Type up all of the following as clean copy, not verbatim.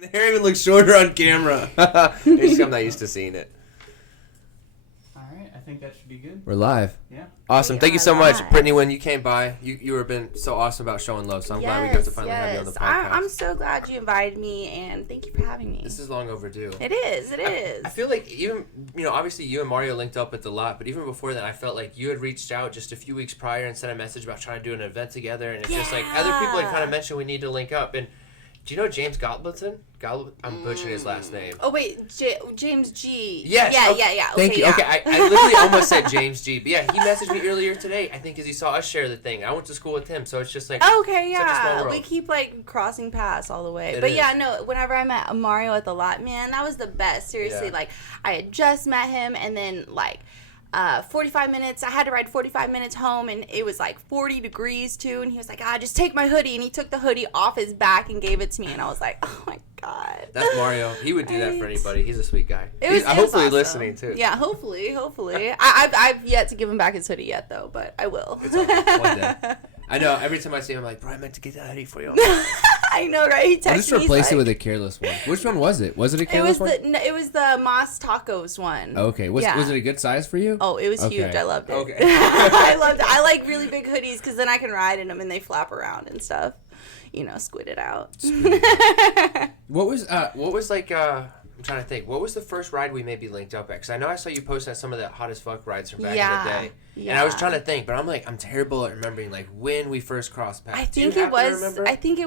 The hair even looks shorter on camera. I'm not used to seeing it. Alright, I think that should be good. We're live. Yeah. Awesome. Thank you so much, Brittany, when you came by. You have been so awesome about showing love, so I'm glad we got to finally have you on the podcast. I'm so glad you invited me, and thank you for having me. This is long overdue. It is. I feel like even, obviously you and Mario linked up at the lot, but even before that, I felt like you had reached out just a few weeks prior and sent a message about trying to do an event together, and it's just like other people had kind of mentioned we need to link up. And do you know James Gottliebson? I'm butchering his last name. Oh, wait. James G. Yes. Yeah. Okay, thank you. Yeah. Okay, I literally almost said James G. But yeah, he messaged me earlier today, I think, because he saw us share the thing. I went to school with him, so it's just like okay, yeah. such a small world. We keep, crossing paths all the way. It but is. yeah, no, whenever I met Mario at the lot, man, that was the best. Seriously, I had just met him, and then, 45 minutes, I had to ride 45 minutes home, and it was 40 degrees too, and he was like, just take my hoodie, and he took the hoodie off his back and gave it to me, and I was like, oh my god. That's Mario. He would do that for anybody. He's a sweet guy. He's hopefully awesome. listening too. Yeah, hopefully. I've yet to give him back his hoodie yet though, but I will. It's okay. One day. I know, every time I see him, I'm like, bro, I meant to get that hoodie for you. I know, right? He texted me. I'll just replace it with a Kareless one. Which one was it? Was it a Kareless one? It was the Moss Tacos one. Okay. Was it a good size for you? Oh, it was huge. I loved it. Okay. I loved it. I like really big hoodies because then I can ride in them and they flap around and stuff. Squid it out. What was I'm trying to think. What was the first ride we maybe linked up at? Because I know I saw you post at some of the hot as fuck rides from back in the day. Yeah. And I was trying to think, but I'm terrible at remembering when we first crossed paths. I think it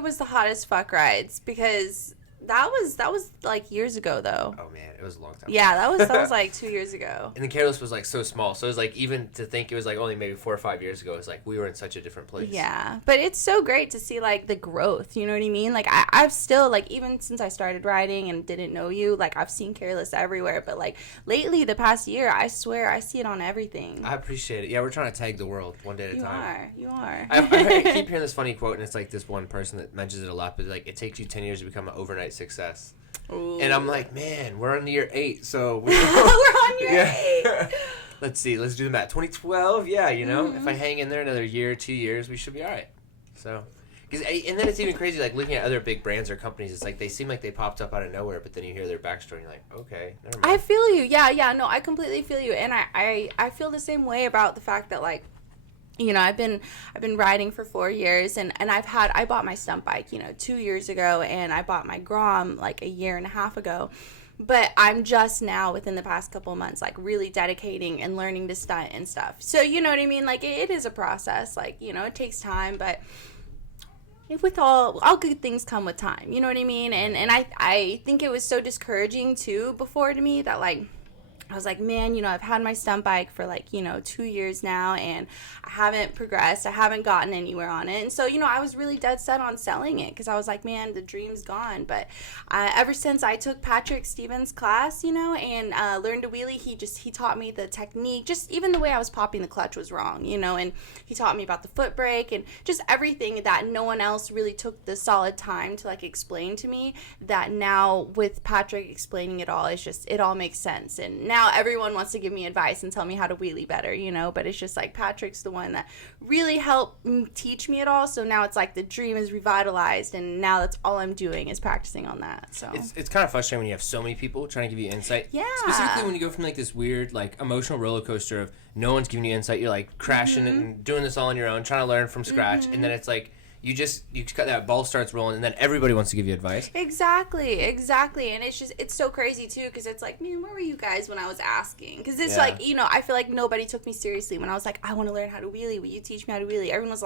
was the hot as fuck rides because that was years ago though. Oh man, it was a long time. Yeah, that was 2 years ago. And the Kareless was so small, so it was even to think it was only maybe 4 or 5 years ago. It was we were in such a different place. Yeah, but it's so great to see the growth. You know what I mean? I've still even since I started riding and didn't know you, I've seen Kareless everywhere. But lately, the past year, I swear I see it on everything. I appreciate it. Yeah, we're trying to tag the world one day at a time. You are. I keep hearing this funny quote, and it's this one person that mentions it a lot, but it takes you 10 years to become an overnight success. Ooh. And I'm like, man, we're on year 8, so we're on year 8. Let's see, let's do the math. 2012, yeah, if I hang in there another year, 2 years, we should be all right. So, and then it's even crazy, looking at other big brands or companies, it's they seem like they popped up out of nowhere, but then you hear their backstory, and you're like, okay, never mind. I feel you, yeah, no, I completely feel you, and I feel the same way about the fact that, I've been riding for 4 years, and I bought my stunt bike, 2 years ago, and I bought my Grom a year and a half ago. But I'm just now, within the past couple of months, really dedicating and learning to stunt and stuff. So, you know what I mean? It is a process. It takes time, but with all good things come with time. You know what I mean? And I think it was so discouraging, too, before to me that, I was like, man, I've had my stunt bike for 2 years now, and I haven't progressed. I haven't gotten anywhere on it. And so, I was really dead set on selling it because I was like, man, the dream's gone. But ever since I took Patrick Stevens' class, and learned to wheelie, he taught me the technique. Just even the way I was popping the clutch was wrong, and he taught me about the foot brake and just everything that no one else really took the solid time to explain to me, that now with Patrick explaining it all, it all makes sense. And now everyone wants to give me advice and tell me how to wheelie better, but it's just Patrick's the one that really helped teach me it all. So now it's the dream is revitalized, and now that's all I'm doing is practicing on that. So it's kind of frustrating when you have so many people trying to give you insight. Yeah. Specifically when you go from this weird emotional roller coaster of no one's giving you insight, you're crashing and doing this all on your own, trying to learn from scratch, and then it's you cut that ball starts rolling, and then everybody wants to give you advice. Exactly, and it's so crazy too, because it's man, where were you guys when I was asking? Because it's I feel nobody took me seriously when I was I want to learn how to wheelie. Will you teach me how to wheelie? Everyone was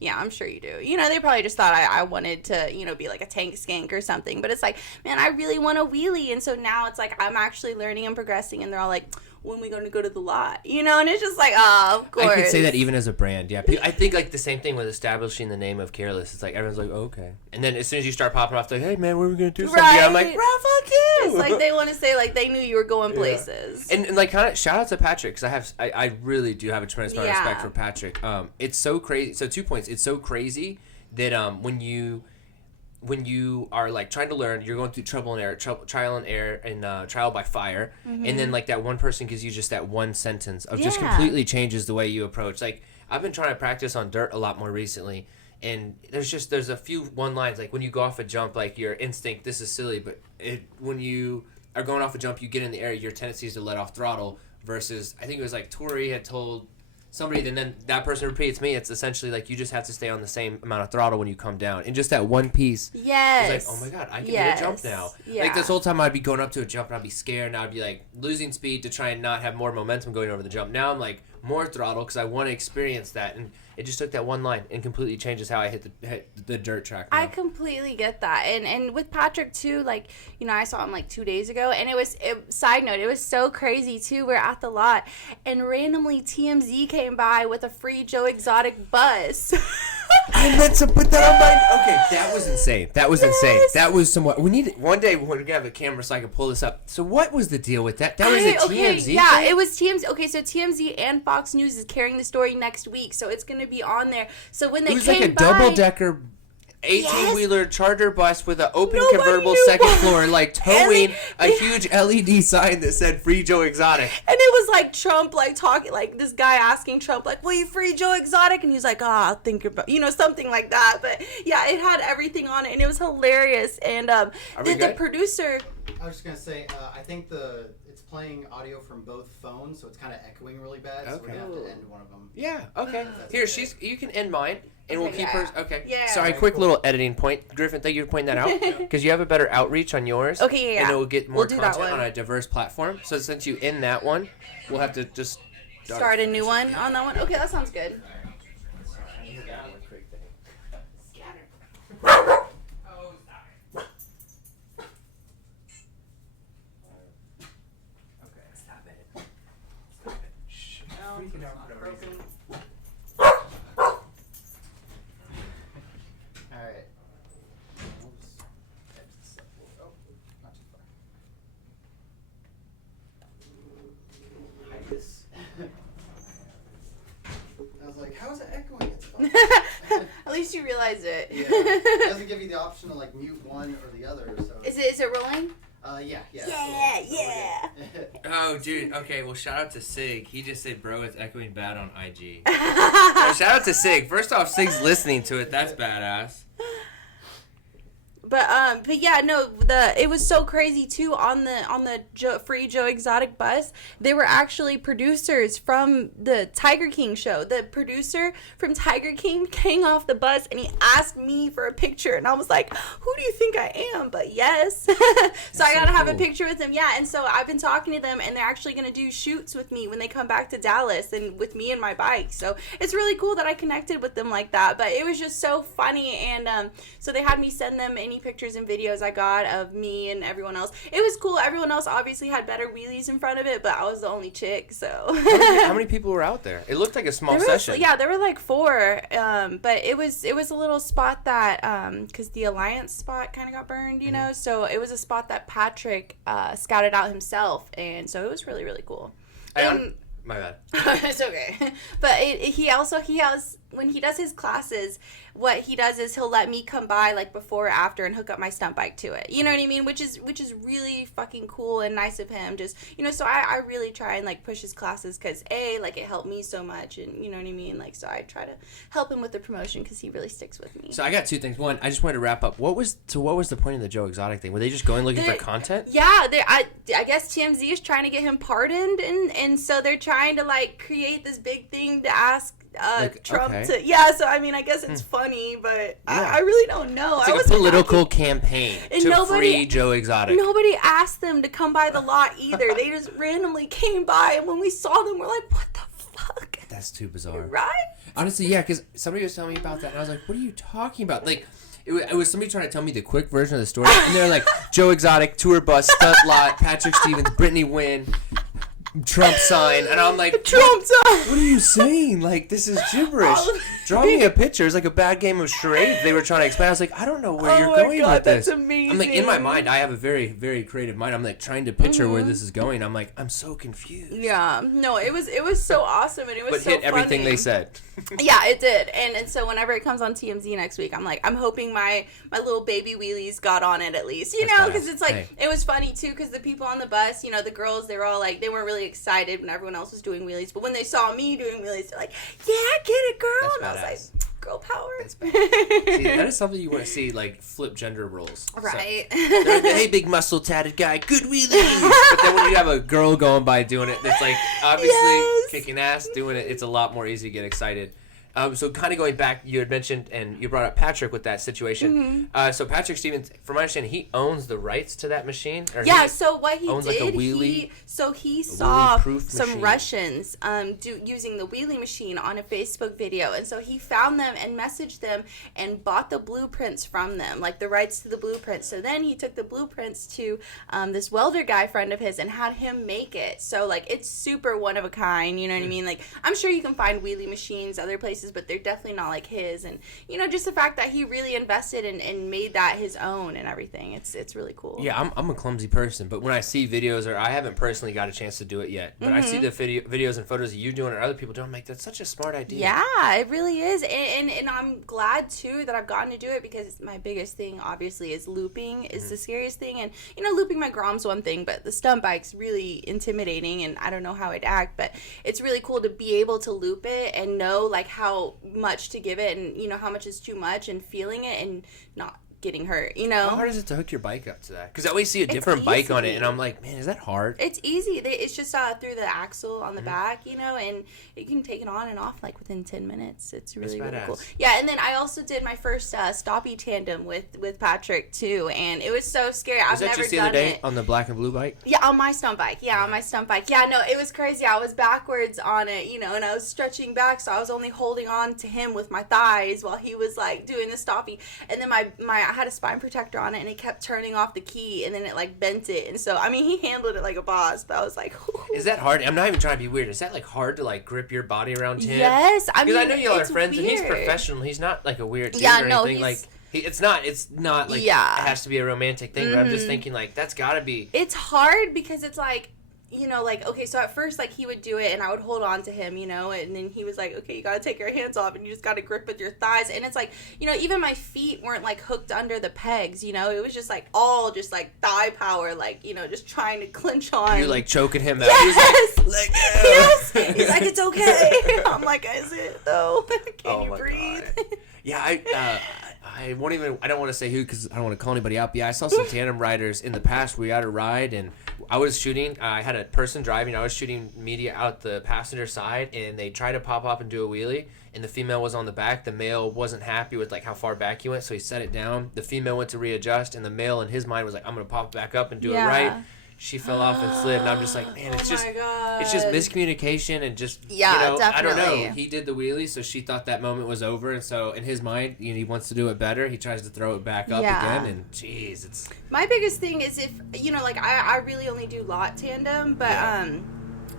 yeah, I'm sure you do. They probably just thought I wanted to be a tank skank or something. But it's man, I really want to wheelie, and so now it's I'm actually learning and progressing, and they're all when we going to go to the lot, and it's just oh, of course. I could say that even as a brand, yeah. I think the same thing with establishing the name of Kareless. It's everyone's oh, okay, and then as soon as you start popping off, hey man, what are we gonna do? Right. I'm bro, fuck you. It's they want to say they knew you were going places. And kind of shout out to Patrick, because I really do have a tremendous amount of respect for Patrick. It's so crazy. So 2 points. It's so crazy that when you are trying to learn, you're going through trial and error, and trial by fire, and then that one person gives you just that one sentence of just completely changes the way you approach. I've been trying to practice on dirt a lot more recently, And there's a few one lines, like when you go off a jump, like your instinct, this is silly, but when you are going off a jump, you get in the air, your tendency is to let off throttle, versus, I think it was like Tori had told somebody, and then that person repeats me, it's essentially like you just have to stay on the same amount of throttle when you come down. And just that one piece. Yes. It's like, oh my God, I can hit a jump now. Yeah. Like this whole time I'd be going up to a jump and I'd be scared and I'd be like losing speed to try and not have more momentum going over the jump. Now I'm like more throttle because I want to experience that. And it just took that one line and completely changes how I hit the dirt track now. I completely get that. And with Patrick too, like, you know, I saw him like 2 days ago, and side note, it was so crazy too. We're at the lot and randomly TMZ came by with a free Joe Exotic bus. I meant to put that on my... Okay, that was insane. That was insane. Yes. That was somewhat... We need... One day we're going to have a camera so I can pull this up. So what was the deal with that? That was a TMZ Yeah, thing? it was TMZ. Okay, so TMZ and Fox News is carrying the story next week, so it's going to be on there. So when they came by... It was like a double-decker 18-wheeler charter bus with an open Nobody convertible knew second what- floor, like towing a huge LED sign that said "Free Joe Exotic." And it was like Trump, like talking, like this guy asking Trump, like, "Will you free Joe Exotic?" And he's like, "Oh, I'll think about," you know, something like that. But yeah, it had everything on it, and it was hilarious. And the producer. I was just gonna say, I think it's playing audio from both phones, so it's kind of echoing really bad. So we're gonna have to end one of them. Yeah. Okay. Here, you can end mine. And we'll keep hers. Okay. Yeah. Sorry, Alright, quick cool. little editing point. Griffin, thank you for pointing that out. Because you have a better outreach on yours. Okay, yeah. And it will get more We'll do that content one. on a diverse platform. So since you end that one, we'll have to just Start a new one on that one. Okay, that sounds good. Alright. Oh, not too far. I was like, how is it echoing? It's fine. At least you realize it. Yeah. It doesn't give you the option to like mute one or the other, so. Is it rolling? Yeah. Yeah. Oh, dude. Okay, well, shout out to Sig. He just said, bro, it's echoing bad on IG. So shout out to Sig. First off, Sig's listening to it. That's badass. But yeah, no, it was so crazy too on the free Joe Exotic bus. They were actually producers from the Tiger King show. The producer from Tiger King came off the bus and he asked me for a picture, and I was like, "Who do you think I am?" But yes, so I gotta have a picture with them. Yeah, and so I've been talking to them, and they're actually gonna do shoots with me when they come back to Dallas and with me and my bike. So it's really cool that I connected with them like that. But it was just so funny, and so they had me send them any pictures and videos I got of me and everyone else. It was cool. Everyone else obviously had better wheelies in front of it, but I was the only chick, so. How many people were out there? It looked like a small session. Yeah, there were like 4, but it was a little spot that, because the Alliance spot kind of got burned, you know, so it was a spot that Patrick scouted out himself, and so it was really, really cool. My bad. It's okay. But he has, when he does his classes, what he does is he'll let me come by like before or after and hook up my stunt bike to it. You know what I mean? Which is really fucking cool and nice of him. Just, you know, so I really try and like push his classes because like it helped me so much, and you know what I mean? Like, so I try to help him with the promotion because he really sticks with me. So I got 2 things. One, I just wanted to wrap up. What was the point of the Joe Exotic thing? Were they just going looking for content? Yeah, I guess TMZ is trying to get him pardoned, and so they're trying to like create this big thing to ask Trump to. Yeah, so I mean, I guess it's funny, but I really don't know. It's like a political campaign to free Joe Exotic. Nobody asked them to come by the lot either. They just randomly came by, and when we saw them, we're like, what the fuck? That's too bizarre. Right? Honestly, yeah, because somebody was telling me about that, and I was like, what are you talking about? Like, it was somebody trying to tell me the quick version of the story, and they're like, Joe Exotic, tour bus, stunt lot, Patrick Stevens, Brittany Winn, Trump sign, and I'm like, Trump sign. What are you saying? Like, this is gibberish. Draw me a picture. It's like a bad game of charades they were trying to explain. I was like, I don't know where you're going with this. That's amazing. I'm like, in my mind, I have a very, very creative mind. I'm like trying to picture where this is going. I'm like, I'm so confused. Yeah, no, it was so awesome, and it was but so hit everything funny. they said. Yeah, it did, and so whenever it comes on TMZ next week, I'm hoping my little baby wheelies got on it at least, you know, because it's like it was funny too, because the people on the bus, you know, the girls, they were all like, they weren't really excited when everyone else was doing wheelies, but when they saw me doing wheelies, they're like, yeah, I get it, girl. That's and I was badass. like, girl power. That's bad. See, that is something you want to see, like, flip gender roles. Right. So, hey, big muscle tatted guy, good wheelies. But then when you have a girl going by doing it, that's like obviously kicking ass, doing it. It's a lot more easy to get excited. So kind of going back, you had mentioned, and you brought up Patrick with that situation. So Patrick Stevens, from my understanding, he owns the rights to that machine. Or so what he did, like a wheelie, he saw some machine. Russians using the wheelie machine on a Facebook video, and so he found them and messaged them and bought the blueprints from them, like the rights to the blueprints. So then he took the blueprints to this welder guy friend of his and had him make it. So like it's super one of a kind, you know what I mean? Like I'm sure you can find wheelie machines other places, but they're definitely not like his. And you know, just the fact that he really invested and made that his own and everything, it's really cool. Yeah, I'm a clumsy person, but when I see videos, or I haven't personally got a chance to do it yet, but I see the videos and photos of you doing it or other people doing it, I'm like, that's such a smart idea. Yeah, it really is. And I'm glad too that I've gotten to do it, because my biggest thing obviously is looping is the scariest thing. And you know, looping my Grom's one thing, but the stunt bike's really intimidating, and I don't know how I'd act, but it's really cool to be able to loop it and know like how much to give it, and you know how much is too much, and feeling it and not getting hurt, you know. How hard is it to hook your bike up to that? Because I always see a different bike on it, and I'm like, man, is that hard? It's easy. It's just through the axle on the back, you know, and you can take it on and off like within 10 minutes. It's really cool. Yeah, and then I also did my first stoppy tandem with Patrick too, and it was so scary. Was that just the other day on the black and blue bike? Yeah, on my stunt bike. Yeah, no, it was crazy. I was backwards on it, you know, and I was stretching back, so I was only holding on to him with my thighs while he was like doing the stoppy, and then I had a spine protector on it, and it kept turning off the key, and then it like bent it, and so I mean he handled it like a boss, but I was like, ooh. Is that hard? I'm not even trying to be weird. Is that like hard to like grip your body around him? Yes, I mean, because I know y'all are friends, weird. and he's professional. He's not like a weird dude or anything. Like it's not like it has to be a romantic thing. But I'm just thinking like that's gotta be. It's hard because it's like, you know, like, okay, so at first, like, he would do it, and I would hold on to him, you know, and then he was like, okay, you gotta take your hands off, and you just gotta grip with your thighs, and it's like, you know, even my feet weren't, like, hooked under the pegs, you know, it was just, like, all just, like, thigh power, like, you know, just trying to clinch on. You're, like, choking him out. Yes! He's like, let go! Yes! He's like, it's okay. I'm like, is it, though? Can you breathe? God. Yeah, I don't want to say who because I don't want to call anybody out. But yeah, I saw some tandem riders in the past. We had a ride, and I was shooting. I had a person driving. I was shooting media out the passenger side, and they tried to pop up and do a wheelie, and the female was on the back. The male wasn't happy with like how far back he went, so he set it down. The female went to readjust, and the male in his mind was like, I'm gonna pop back up and do it right. She fell off and slid, and I'm just like, man, it's just miscommunication and just, you know, definitely. I don't know. He did the wheelie, so she thought that moment was over, and so in his mind, you know, he wants to do it better. He tries to throw it back up again, and jeez, it's... My biggest thing is if, you know, like, I really only do lot tandem, but,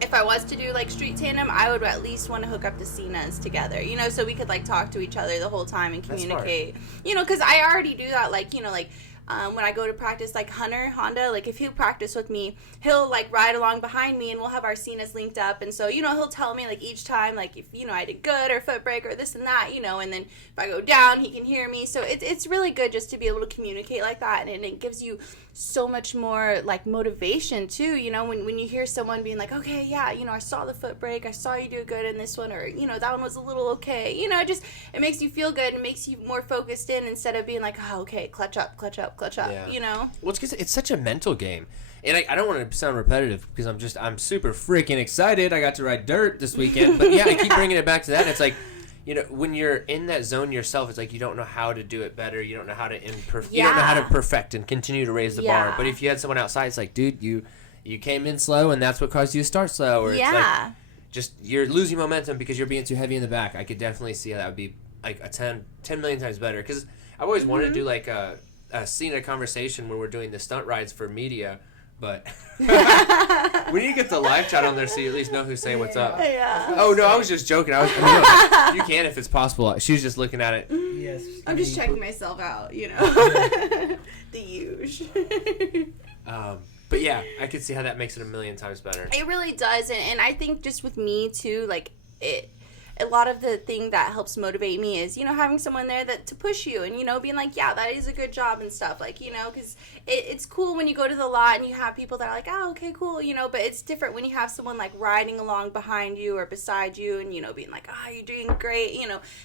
if I was to do, like, street tandem, I would at least want to hook up the Cenas together, you know, so we could, like, talk to each other the whole time and communicate. You know, because I already do that, like, you know, like, when I go to practice, like Honda, like if he'll practice with me, he'll like ride along behind me and we'll have our Cenas linked up. And so, you know, he'll tell me like each time, like if, you know, I did good or foot brake or this and that, you know, and then if I go down, he can hear me. So it's really good just to be able to communicate like that. And it gives you so much more like motivation too, you know, when you hear someone being like, okay, yeah, you know, I saw the foot brake, I saw you do good in this one, or, you know, that one was a little okay, you know, it makes you feel good and makes you more focused in instead of being like, oh, okay, clutch up, you know. Well, it's because it's such a mental game. And I don't want to sound repetitive because I'm super freaking excited. I got to ride dirt this weekend. But yeah, I keep bringing it back to that. And it's like, you know, when you're in that zone yourself, it's like you don't know how to do it better. You don't know how to you don't know how to perfect and continue to raise the bar. But if you had someone outside, it's like, dude, you came in slow, and that's what caused you to start slow. Or it's like just you're losing momentum because you're being too heavy in the back. I could definitely see how that would be like a 10 million times better. Because I've always wanted to do like a Cena conversation when we're doing the stunt rides for media. But we need to get the live chat on there so you at least know who's saying what's up. Yeah. Oh, no, I was just joking. You can if it's possible. She was just looking at it. Yes. I'm just checking myself out, you know. The huge. But yeah, I could see how that makes it a million times better. It really does. And I think just with me, too, like, a lot of the thing that helps motivate me is, having someone there that to push you and, being like, yeah, that is a good job and stuff. Like, because it's cool when you go to the lot and you have people that are like, oh, okay, cool, but it's different when you have someone like riding along behind you or beside you and, being like, oh, you're doing great,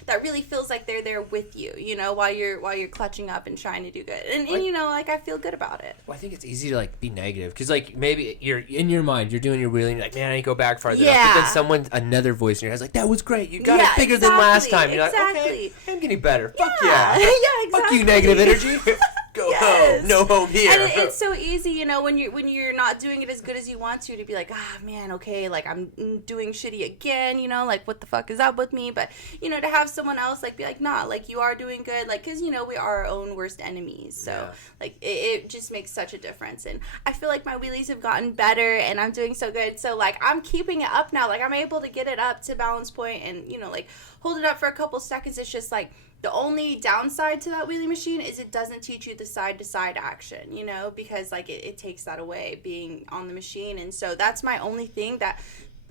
that really feels like they're there with you, while you're clutching up and trying to do good. And I feel good about it. Well, I think it's easy to like be negative because like maybe you're in your mind, you're doing your wheeling, you're like, man, I need to go back farther. Yeah. But then another voice in your head's like, that was great. You got it bigger than last time. You're like, okay, I'm getting better. Fuck yeah. Yeah, exactly. Fuck you, negative energy. Go home. No home here. And it's so easy, when you're not doing it as good as you want to be like, man, okay, like I'm doing shitty again, like what the fuck is up with me? But to have someone else like be like, nah, like you are doing good, like because we are our own worst enemies. So like it just makes such a difference. And I feel like my wheelies have gotten better, and I'm doing so good. So like I'm keeping it up now. Like I'm able to get it up to balance point and like hold it up for a couple seconds. It's just like the only downside to that wheelie machine is it doesn't teach you the side-to-side action, because, like, it takes that away, being on the machine. And so that's my only thing that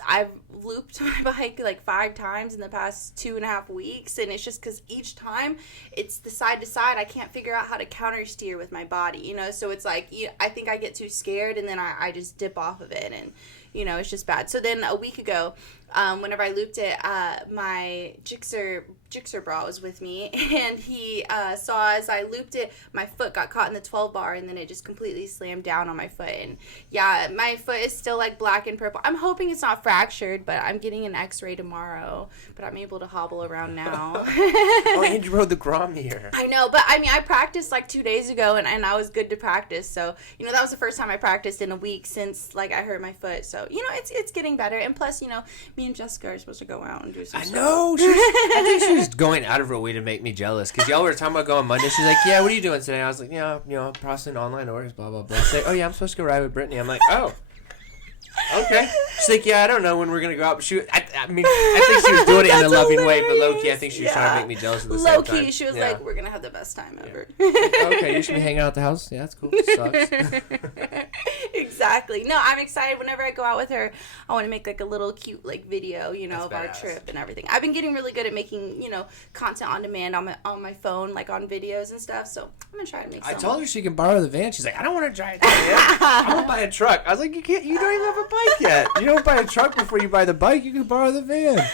I've looped my bike, like, 5 times in the past 2.5 weeks. And it's just because each time it's the side-to-side, I can't figure out how to counter-steer with my body, So it's like, I think I get too scared, and then I just dip off of it, and it's just bad. So then a week ago, whenever I looped it, my Gixxer bra was with me, and he saw as I looped it, my foot got caught in the 12 bar, and then it just completely slammed down on my foot. And yeah, my foot is still like black and purple. I'm hoping it's not fractured, but I'm getting an x-ray tomorrow, but I'm able to hobble around now. Oh, and you rode the Grom here. I know, but I mean, I practiced like 2 days ago, and I was good to practice. So, that was the first time I practiced in a week since like I hurt my foot. So, it's getting better. And plus, me and Jessica are supposed to go out and do some stuff. Know. I think she was going out of her way to make me jealous because y'all were talking about going Monday. She's like, yeah, what are you doing today? I was like, yeah, processing online orders, blah, blah, blah. She's like, oh, yeah, I'm supposed to go ride with Brittany. I'm like, oh. Okay. She's like, yeah, I don't know when we're going to go out. But I mean, I think she was doing it in a loving way, but low-key, I think she was trying to make me jealous at the same time. Low-key, she was like, we're going to have the best time ever. Okay, you should be hanging out at the house. Yeah, that's cool. Sucks. Exactly. No, I'm excited. Whenever I go out with her, I want to make like a little cute like video, that's of badass. our trip and everything. I've been getting really good at making, content on demand on my phone, like on videos and stuff. So I'm gonna try to make some. I told her she can borrow the van. She's like, I don't want to drive the van. I want to buy a truck. I was like, you can't. You don't even have a bike yet. You don't buy a truck before you buy the bike. You can borrow the van.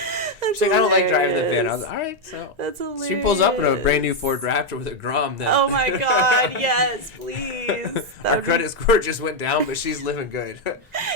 She's like, I don't like driving the van. I was like, all right, so that's hilarious. She pulls up in a brand new Ford Raptor with a Grom. Then. Oh my God, yes, please. Our credit score just went down, but she's living good.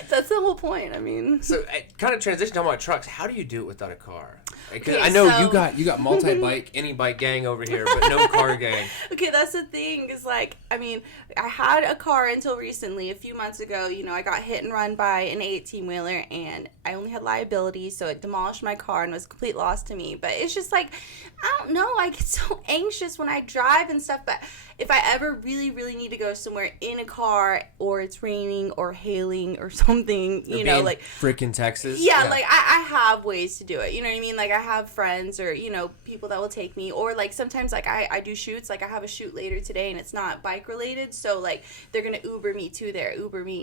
That's the whole point. I mean, so kind of transition talking about trucks. How do you do it without a car? Because okay, I know you got multi-bike, any bike gang over here, but no car gang. Okay, that's the thing. Is like, I mean, I had a car until recently. A few months ago, I got hit and run by an 18-wheeler, and I only had liability, so it demolished my car and was a complete loss to me. But it's just like, I don't know. I get so anxious when I drive and stuff. But if I ever really, really need to go somewhere in a car, or it's raining or hailing or something, like freaking Texas. Yeah, like I have ways to do it. You know what I mean? Like I have friends or people that will take me, or like sometimes like I do shoots. Like I have a shoot later today, and it's not bike related, so like they're gonna Uber me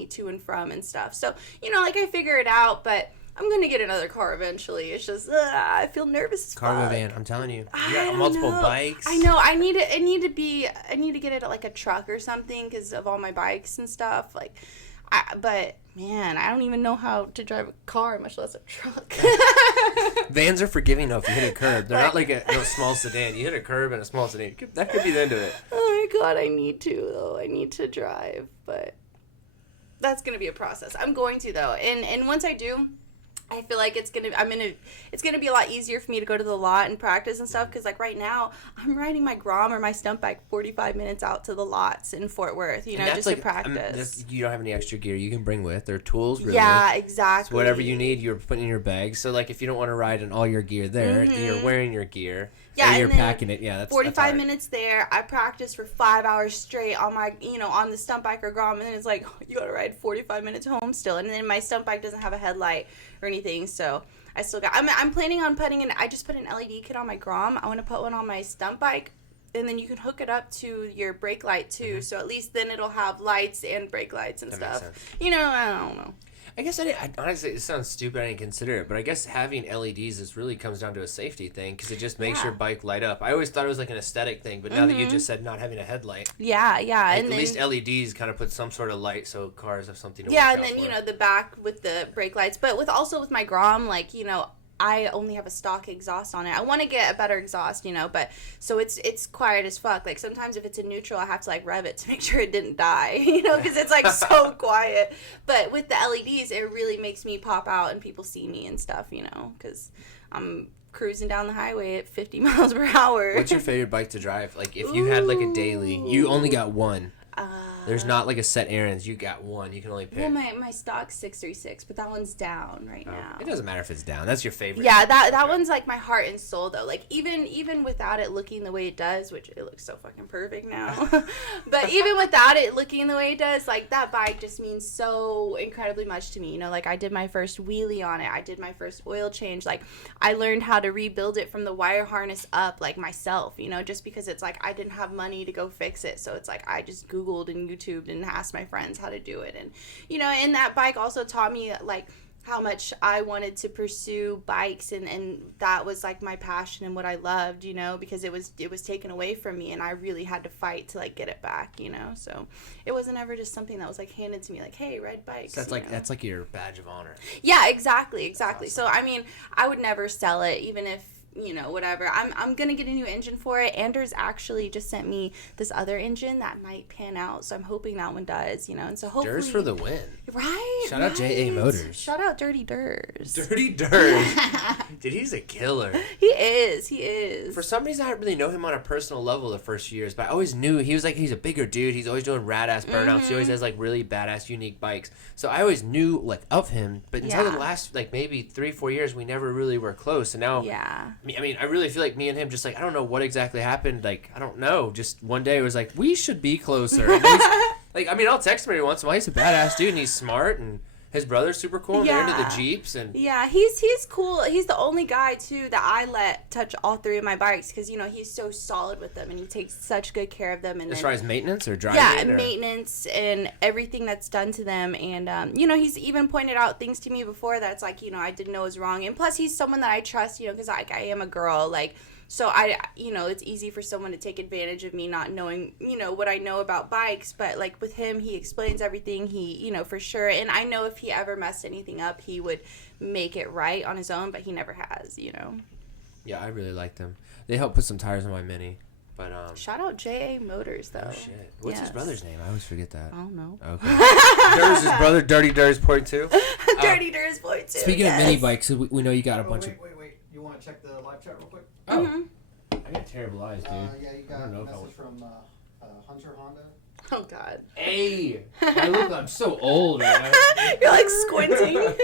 to and from and stuff. So like I figure it out, but I'm gonna get another car eventually. It's just I feel nervous as fuck. Cargo van, I'm telling you. You got multiple bikes. I know. I need to get it at like a truck or something because of all my bikes and stuff. Like, but man, I don't even know how to drive a car, much less a truck. Vans are forgiving though if you hit a curb. They're not like a small sedan. You hit a curb and a small sedan. That could be the end of it. Oh my God, I need to though. I need to drive, but that's gonna be a process. I'm going to though, and once I do, I feel like it's gonna be a lot easier for me to go to the lot and practice and stuff, because like right now I'm riding my Grom or my stunt bike 45 minutes out to the lots in Fort Worth, just like, to practice. You don't have any extra gear you can bring with. They're tools, really. Yeah, exactly. So whatever you need, you're putting in your bag. So like if you don't want to ride in all your gear there, you're wearing your gear. Yeah, and you're packing it. Yeah, that's 45 minutes there. I practice for 5 hours straight on my, on the stunt bike or Grom, and then it's like you gotta ride 45 minutes home still. And then my stunt bike doesn't have a headlight or anything, so I still got. I'm planning on putting in. I just put an LED kit on my Grom. I want to put one on my stunt bike, and then you can hook it up to your brake light too. So at least then it'll have lights and brake lights and stuff. Makes sense. I don't know. I guess I honestly, it sounds stupid. I didn't consider it, but I guess having LEDs is really comes down to a safety thing because it just makes your bike light up. I always thought it was like an aesthetic thing, but now that you just said not having a headlight, yeah, like, and at then, least LEDs kind of put some sort of light so cars have something to yeah, watch and out then for. you know the back with the brake lights, but with my Grom, like you know. I only have a stock exhaust on it. I want to get a better exhaust, you know, but so it's quiet as fuck. Like sometimes if it's in neutral, I have to like rev it to make sure it didn't die, you know, because it's like so quiet. But with the LEDs, it really makes me pop out and people see me and stuff, you know, because I'm cruising down the highway at 50 miles per hour. What's your favorite bike to drive? Like if you had like a daily, you only got one. There's not like a set errands. You got one. You can only pick. Well, my stock's 636, but that one's down right now. It doesn't matter if it's down. That's your favorite. Yeah, that one's like my heart and soul though. Like even without it looking the way it does, which it looks so fucking perfect now. But even without it looking the way it does, like that bike just means so incredibly much to me. You know, like I did my first wheelie on it. I did my first oil change. Like I learned how to rebuild it from the wire harness up like myself, you know, just because it's like I didn't have money to go fix it. So it's like I just Googled and YouTubed and asked my friends how to do it. And you know, and that bike also taught me like how much I wanted to pursue bikes, and that was like my passion and what I loved, you know, because it was taken away from me and I really had to fight to like get it back, you know. So it wasn't ever just something that was like handed to me like, hey, ride bikes. So that's like your badge of honor. Yeah, exactly. Awesome. So I mean, I would never sell it even if, you know, whatever. I'm gonna get a new engine for it. Anders actually just sent me this other engine that might pan out, so I'm hoping that one does, you know. And so hopefully Durs for the win. Right. Shout out JA Motors. Shout out Dirty Durs. Dirty Durs. Dude, he's a killer. He is. For some reason, I didn't really know him on a personal level the first few years, but I always knew he's a bigger dude. He's always doing rad ass burnouts. He always has like really badass, unique bikes. So I always knew like of him, but until the last like maybe 3-4 years, we never really were close. And now, I mean, I really feel like me and him just like I don't know what exactly happened. Like I don't know. Just one day it was like we should be closer. Like I mean, I'll text him every once in a while. He's a badass dude and he's smart and. His brother's super cool, and they're into the Jeeps. And he's cool. He's the only guy, too, that I let touch all three of my bikes because, you know, he's so solid with them, and he takes such good care of them. And as far as maintenance or driving? Yeah, maintenance and everything that's done to them. And, you know, he's even pointed out things to me before that's like, you know, I didn't know was wrong. And plus, he's someone that I trust, you know, because I am a girl, like... So you know, it's easy for someone to take advantage of me not knowing, you know, what I know about bikes. But like with him, he explains everything. He, you know, for sure. And I know if he ever messed anything up, he would make it right on his own. But he never has, you know. Yeah, I really like them. They helped put some tires on my Mini. But shout out JA Motors though. Oh shit! What's his brother's name? I always forget that. I don't know. Okay. Durs' his brother, Dirty Durs Point 2. Dirty Durs Point 2. Speaking of mini bikes, we know you got a bunch of. Wait. You want to check the live chat real quick? Oh. Mm-hmm. I got terrible eyes, dude. Yeah, you got a message from Hunter Honda. Oh God. Hey, I'm so old. Right? You're like squinting.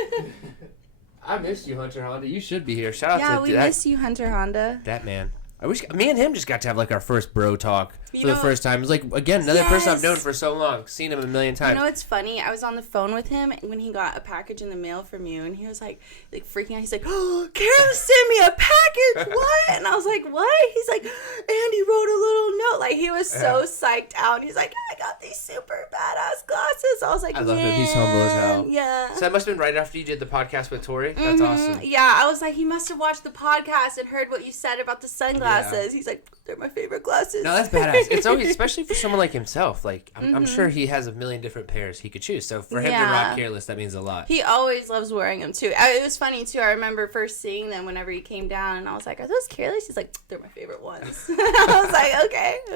I missed you, Hunter Honda. You should be here. Shout out to we miss you, Hunter Honda. That man. I wish me and him just got to have like our first bro talk for the first time. It was like again another person I've known for so long, seen him a million times. You know what's funny? I was on the phone with him when he got a package in the mail from you, and he was like freaking out. He's like, "Oh, Kareless sent me a package. What?" And I was like, "What?" He's like, "Andy wrote a little note." Like he was so psyched out. He's like, "I got these super badass glasses." I was like, I love him. He's humble as hell. Yeah. So that must have been right after you did the podcast with Tori. That's awesome. Yeah, I was like, he must have watched the podcast and heard what you said about the sunglasses. Yeah. He's like, they're my favorite glasses. No, that's badass. It's always, especially for someone like himself. Like, I'm sure he has a million different pairs he could choose. So for him to rock Kareless, that means a lot. He always loves wearing them, too. It was funny, too. I remember first seeing them whenever he came down, and I was like, are those Kareless? He's like, they're my favorite ones. I was like,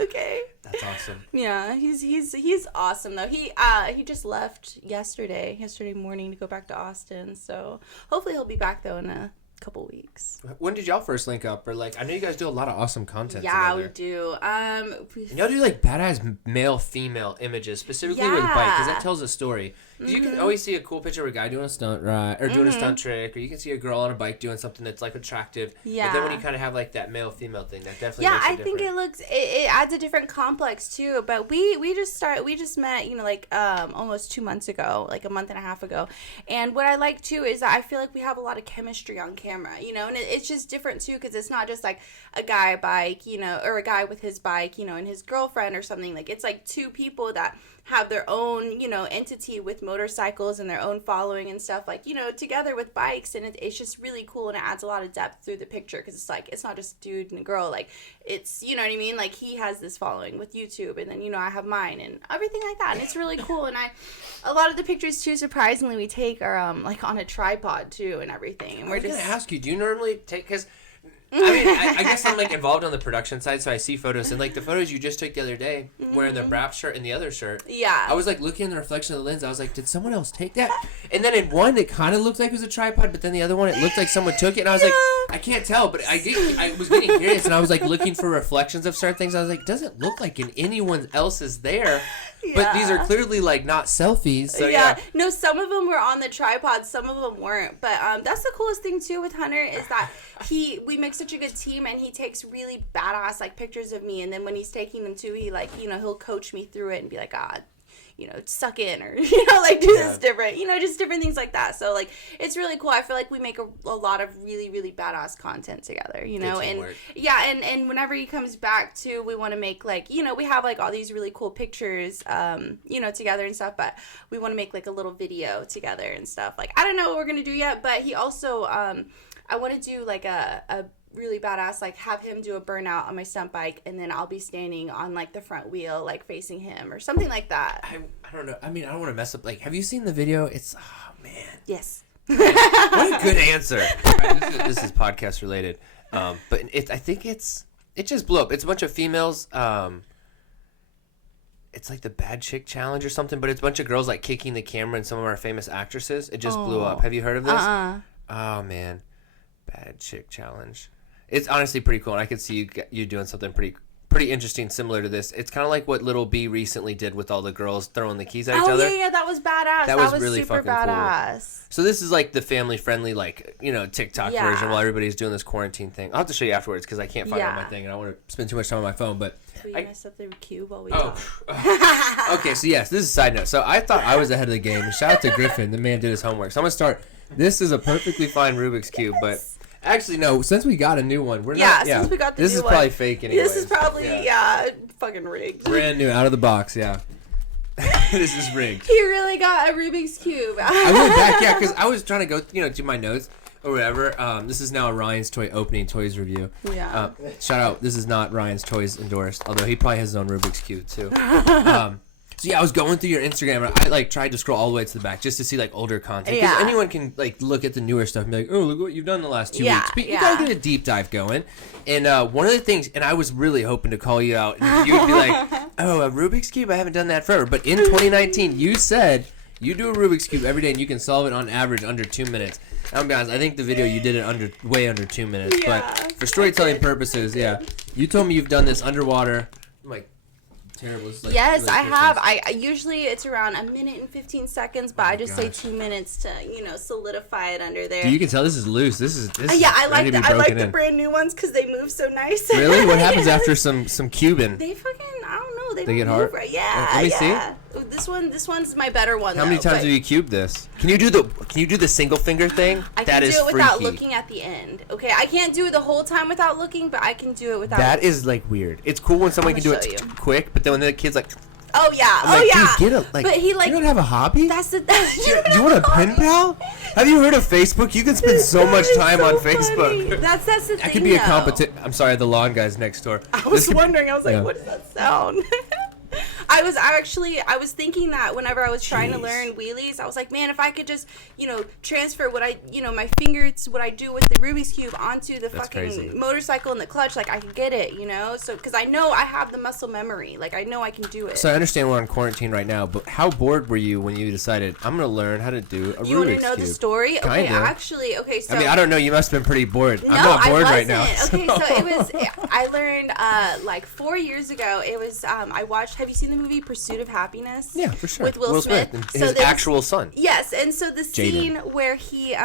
okay. That's awesome. Yeah, he's awesome, though. He just left yesterday morning to go back to Austin. So hopefully he'll be back, though, in a couple weeks. When did y'all first link up? Or like, I know you guys do a lot of awesome content together. we do. And y'all do like badass male female images, specifically with bike, because that tells a story. You can always see a cool picture of a guy doing a stunt ride or doing a stunt trick, or you can see a girl on a bike doing something that's like attractive. Yeah. But then when you kind of have like that male female thing, that definitely makes it different. I think it adds a different complex too. But we just met, you know, like almost 2 months ago, like a month and a half ago. And what I like too is that I feel like we have a lot of chemistry on camera, you know, and it's just different too because it's not just like a guy bike, you know, or a guy with his bike, you know, and his girlfriend or something. Like it's like two people that have their own, you know, entity with motorcycles and their own following and stuff, like, you know, together with bikes, and it's just really cool, and it adds a lot of depth through the picture, because it's like, it's not just a dude and a girl, like, it's, you know what I mean, like, he has this following with YouTube, and then, you know, I have mine, and everything like that, and it's really cool, and a lot of the pictures, too, surprisingly, we take are, like, on a tripod, too, and everything, and we're just... I was gonna ask you, do you normally take, because... I mean, I guess I'm, like, involved on the production side, so I see photos. And, like, the photos you just took the other day, wearing the Brap shirt and the other shirt. Yeah. I was, like, looking in the reflection of the lens. I was like, did someone else take that? And then in one, it kind of looked like it was a tripod, but then the other one, it looked like someone took it. And I was like, I can't tell, but I was getting curious, and I was, like, looking for reflections of certain things. I was like, doesn't look like anyone else is there. Yeah. But these are clearly, like, not selfies. So, yeah. No, some of them were on the tripod. Some of them weren't. But that's the coolest thing, too, with Hunter is that we make such a good team, and he takes really badass, like, pictures of me. And then when he's taking them, too, he, like, you know, he'll coach me through it and be like, you know, suck in, or, you know, like, do this different, you know, just different things like that. So, like, it's really cool. I feel like we make a lot of really, really badass content together, you know, and and whenever he comes back too, we want to make, like, you know, we have, like, all these really cool pictures, you know, together and stuff, but we want to make, like, a little video together and stuff. Like, I don't know what we're going to do yet, but he also, I want to do, like, a really badass, like, have him do a burnout on my stunt bike, and then I'll be standing on, like, the front wheel, like, facing him or something like that. I don't know. I mean, I don't want to mess up. Like, have you seen the video? It's, oh, man. Yes. What a good answer. Right, this is podcast related. But I think it just blew up. It's a bunch of females. It's like the Bad Chick Challenge or something, but it's a bunch of girls, like, kicking the camera, and some of our famous actresses. It just blew up. Have you heard of this? Oh, man. Bad Chick Challenge. It's honestly pretty cool, and I could see you doing something pretty interesting, similar to this. It's kind of like what Little B recently did with all the girls throwing the keys at each other. Oh, yeah, that was badass. That was really super fucking badass. Cool. So this is like the family-friendly, like, you know, TikTok version while everybody's doing this quarantine thing. I'll have to show you afterwards because I can't find it on my thing, and I don't want to spend too much time on my phone, but... Will you mess up the cube while we talk? Okay, so yes, this is a side note. So I thought I was ahead of the game. Shout out to Griffin. The man did his homework. So I'm going to start... This is a perfectly fine Rubik's Cube, but... Actually, no. Since we got a new one, we're not. Yeah, since we got the new one. This is probably fake anyway. This is probably fucking rigged. Brand new, out of the box. Yeah. This is rigged. He really got a Rubik's Cube. I went back, because I was trying to go, do my notes or whatever. This is now a Ryan's Toy opening toys review. Yeah. Shout out. This is not Ryan's Toys endorsed, although he probably has his own Rubik's Cube too. So yeah, I was going through your Instagram, and I, like, tried to scroll all the way to the back just to see, like, older content. Because anyone can, like, look at the newer stuff and be like, oh, look what you've done the last 2 weeks. But you gotta get a deep dive going. And one of the things, and I was really hoping to call you out, and you'd be like, oh, a Rubik's Cube? I haven't done that forever. But in 2019, you said you do a Rubik's Cube every day, and you can solve it on average under 2 minutes. I'm gonna be honest, I think the video you did it way under 2 minutes. But for storytelling purposes, you told me you've done this underwater. I'm like, terrible. Like, yes, really I have. I usually it's around 1 minute and 15 seconds, but I just say 2 minutes to, you know, solidify it under there. Dude, you can tell this is loose. This is I like the brand new ones because they move so nice. Really? What happens after some cubing? They fucking, I don't know. They get hard. Right. Yeah. Let me see. This one's my better one. How many times have you cubed this? Can you do the single finger thing? I can do it without looking at the end. Okay, I can't do it the whole time without looking, but I can do it without. That is, like, weird. It's cool when someone can do it quick, but then when the kid's like, oh yeah, dude, get a, like, but he, like, you don't have a hobby? That's the. Do you want a pen pal? Have you heard of Facebook? You can spend so much time on Facebook. That's the thing. That could be a competition. I'm sorry, the lawn guy's next door. I was wondering. I was like, what does that sound? I was thinking that whenever I was trying to learn wheelies, I was like, man, if I could just, you know, transfer what my fingers, what I do with the Rubik's Cube onto the fucking motorcycle and the clutch, like, I could get it, you know? So, because I know I have the muscle memory. Like, I know I can do it. So I understand we're on quarantine right now, but how bored were you when you decided, I'm going to learn how to do a Rubik's Cube? You want to know the story? Kinda. Okay, actually, so. I mean, I don't know. You must have been pretty bored. No, I'm not bored right now. Okay, so it was, I learned, like, 4 years ago, it was, I watched, have you seen the movie Pursuit of Happiness? Yeah, for sure. With Will Smith. And his actual son. Yes, and so the scene Jaden. where he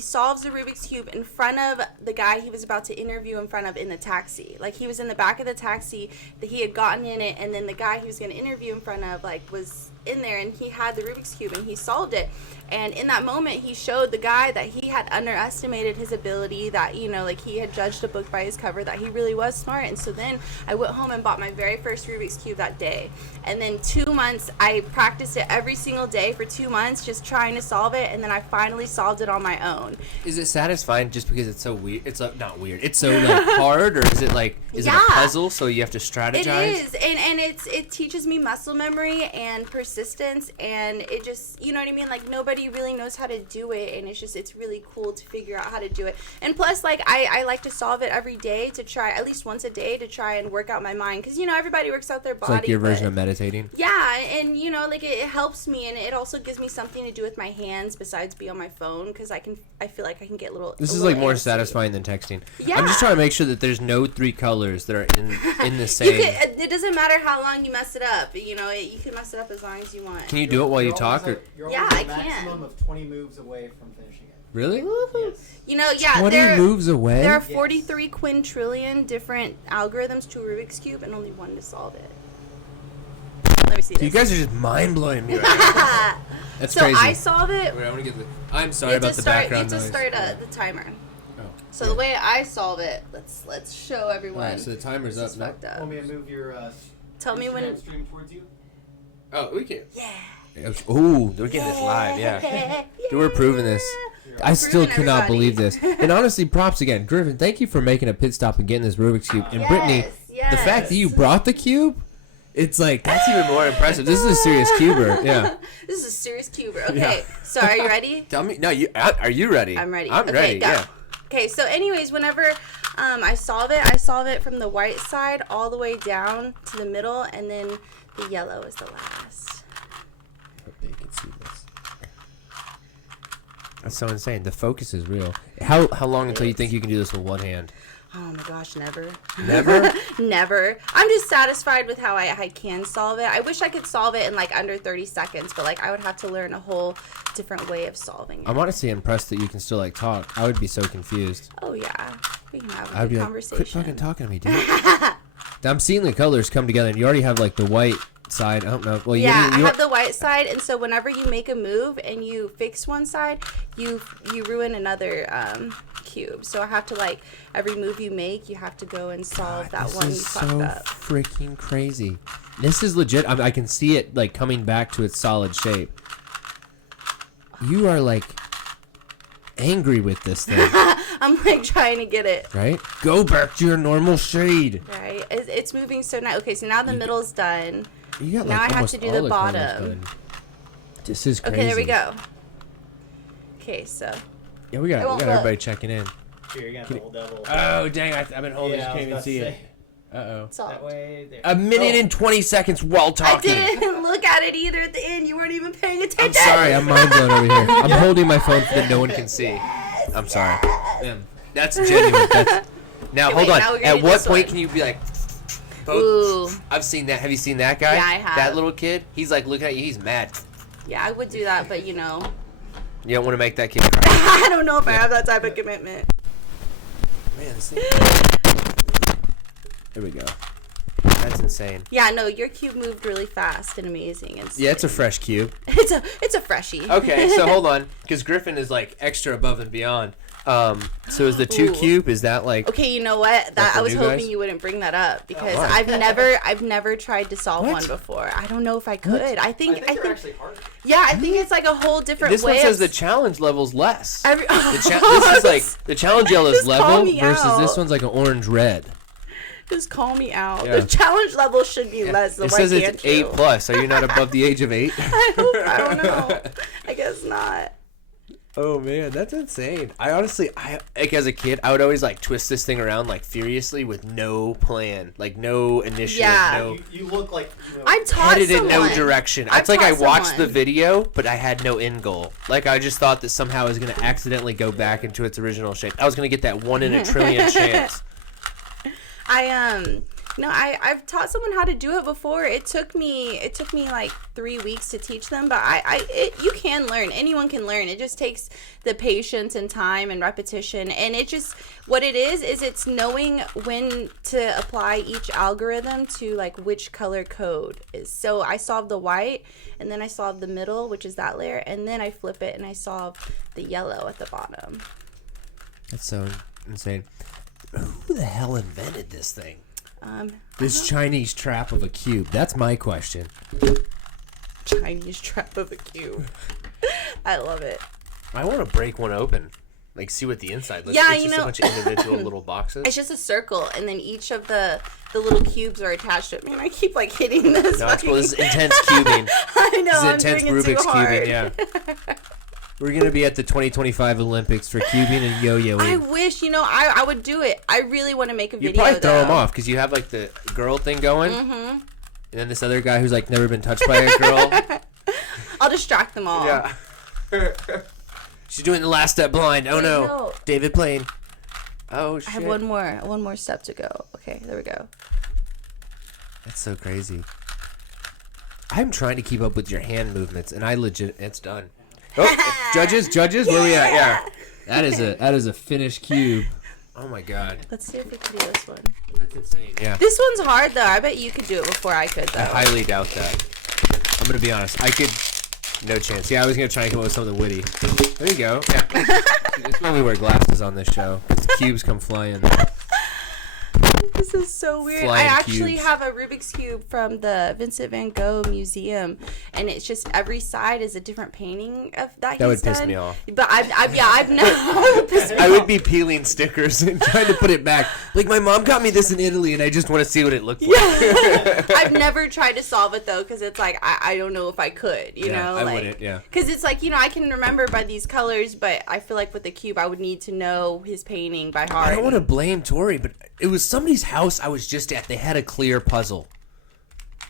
solves the Rubik's Cube in front of the guy he was about to interview in front of in the taxi. Like, he was in the back of the taxi, that he had gotten in it, and then the guy he was going to interview in front of, like, was in there, and he had the Rubik's Cube, and he solved it. And in that moment, he showed the guy that he had underestimated his ability, that, you know, like, he had judged a book by his cover, that he really was smart. And so then I went home and bought my very first Rubik's Cube that day. And then 2 months, I practiced it every single day for 2 months, just trying to solve it. And then I finally solved it on my own. Is it satisfying just because it's so weird? It's not weird. It's so like hard, or is it like is it a puzzle? So you have to strategize. It is, and it teaches me muscle memory and persistence, and it just, you know what I mean. Like, nobody really knows how to do it, and it's really cool to figure out how to do it. And plus, like, I like to solve it every day, to try at least once a day, to try and work out my mind, because, you know, everybody works out their body. It's like your version of meditating. Yeah, and, you know, like, it helps me, and it also gives me something to do with my hands besides be on my phone, because I feel like I can get a little. This is like more satisfying than texting. Yeah. I'm just trying to make sure that there's no 3 colors that are in the same. It doesn't matter how long you mess it up. You know, you can mess it up as long as you want. Can you do it while you talk? You're yeah, always I a maximum can. of 20 moves away from finishing it. Really? Yes. You know, yeah. 20 moves away? There are 43 quintillion different algorithms to a Rubik's Cube, and only one to solve it. Let me see this. You guys are just mind blowing me right now. That's so crazy. I solve it. Wait, I want to get the. I'm sorry about the background noise. You have to start the timer. Oh. So the way I solve it, let's show everyone. Alright, so the timer's This up is now. fucked up. Want me to move your Tell me when. stream towards you? Oh, we can. Yeah. Ooh, we're getting this live, yeah. Dude, we're proving this. I still Proving cannot everybody. believe this. And honestly, props again. Griffin, thank you for making a pit stop and getting this Rubik's Cube. And Brittany, Yes. the fact that you brought the cube, it's like, that's even more impressive. This is a serious cuber, yeah. This is a serious cuber. Okay, so are you ready? Tell me, no, are you ready? I'm ready. I'm Okay, ready, go. yeah. Okay, so anyways, whenever I solve it from the white side all the way down to the middle, and then the yellow is the last. Hope they can see this. That's so insane. The focus is real. How long until you think you can do this with one hand? Oh my gosh, never. Never? Never. I'm just satisfied with how I can solve it. I wish I could solve it in like under 30 seconds, but like I would have to learn a whole different way of solving it. I'm honestly impressed that you can still like talk. I would be so confused. Oh yeah, we can have I'd a be good like, conversation. quit fucking talking to me, dude. I'm seeing the colors come together, and you already have like the white side. I don't know. Well, Yeah, I you have the white side, and so whenever you make a move and you fix one side, you ruin another cube. So I have to, like, every move you make, you have to go and solve that one you fucked so up. freaking crazy. This is legit. I can see it like coming back to its solid shape. You are like angry with this thing. I'm like trying to get it right. Go back to your normal shade. right. It's moving so nice. Okay, so now the middle's done. You got, like, Now I have almost to do all the colors bottom. done. This is crazy. Okay, there we go. Okay, so Yeah, we got won't look. everybody checking in. Here, you're going to hold double. Oh dang! I've been holding. Yeah, I I can't was even about see to it. Uh it's all. That way, there. oh. A minute and 20 seconds while I talking. didn't look at it either at the end. You weren't even paying attention. I'm sorry. I'm mind blown over here. I'm holding my phone so that no one can see. I'm sorry. Man, that's genuine. Now Okay, hold wait, on. now we're gonna At do what this point one. can you be like? Ooh. I've seen that. Have you seen that guy? Yeah, I have. That little kid. He's like looking at you. He's mad. Yeah, I would do that, but you know, You don't want to make that kid cry. I don't know if I have that type of commitment. Man, this thing. There we go. That's insane. Yeah, no, your cube moved really fast and amazing. Yeah, it's a fresh cube. It's a freshie. Okay, so hold on, because Griffin is like extra above and beyond. So is the 2 Ooh. cube? Is that like? Okay, you know what? That's I the was new hoping guys? you wouldn't bring that up because why? I've never tried to solve What? one before. I don't know if I could. I think they're actually harder. yeah, I think it's like a whole different This way. one says of the challenge level's less. every, This is like the challenge yellow is Just call level me versus out. this one's like an orange red. Just call me out. Yeah. The challenge level should be less. So It why says can't it's you? 8+. Are you not above the age of 8? I don't know. I guess not. Oh man, that's insane. I honestly, like as a kid, I would always like twist this thing around like furiously with no plan, like no initiative, Yeah. no You look like, I taught headed in someone. no direction. I've It's like I taught watched someone. the video, but I had no end goal. Like I just thought that somehow I was gonna accidentally go back into its original shape. I was gonna get that 1 in a trillion chance. No, I've taught someone how to do it before. It took me like 3 weeks to teach them, but you can learn. Anyone can learn. It just takes the patience and time and repetition. And it just, what it is it's knowing when to apply each algorithm to like which color code is. So I solve the white, and then I solve the middle, which is that layer, and then I flip it and I solve the yellow at the bottom. That's so insane. Who the hell invented this thing? This Chinese trap of a cube. That's my question. Chinese trap of a cube. I love it. I want to break one open. Like, see what the inside looks like. Yeah, it's just a bunch of individual little boxes. It's just a circle, and then each of the little cubes are attached to it. Man, I keep, like, hitting this. No, it's cool. This is intense cubing. I know, This is intense Rubik's cubing, yeah. We're going to be at the 2025 Olympics for cubing and yo-yoing. I wish, I would do it. I really want to make a video, You'd probably throw them off, because you have, like, the girl thing going. Mm-hmm. And then this other guy who's, like, never been touched by a girl. I'll distract them all. Yeah. She's doing the last step blind. Oh, no. David Blaine. Oh, shit. I have one more step to go. Okay, there we go. That's so crazy. I'm trying to keep up with your hand movements, and it's done. Oh, judges, where we at? Yeah. That is a finished cube. Oh my god. Let's see if we can do this one. That's insane. Yeah. This one's hard though. I bet you could do it before I could though. I highly doubt that. I'm gonna be honest. I could. No chance. Yeah, I was gonna try and come up with something witty. There you go. Yeah. It's when we wear glasses on this show. The cubes come flying. This is so weird. Flying I actually cubes. have a Rubik's Cube from the Vincent van Gogh Museum, and it's just every side is a different painting of that. That would piss me off. But I've never. I would be peeling stickers and trying to put it back. Like, my mom got me this in Italy, and I just want to see what it looked like. Yeah. I've never tried to solve it though, because it's like I don't know if I could. You know, I like, wouldn't. Yeah. Because it's like I can remember by these colors, but I feel like with the cube I would need to know his painting by heart. I don't want to blame Tori, but it was somebody's house I was just at. They had a clear puzzle.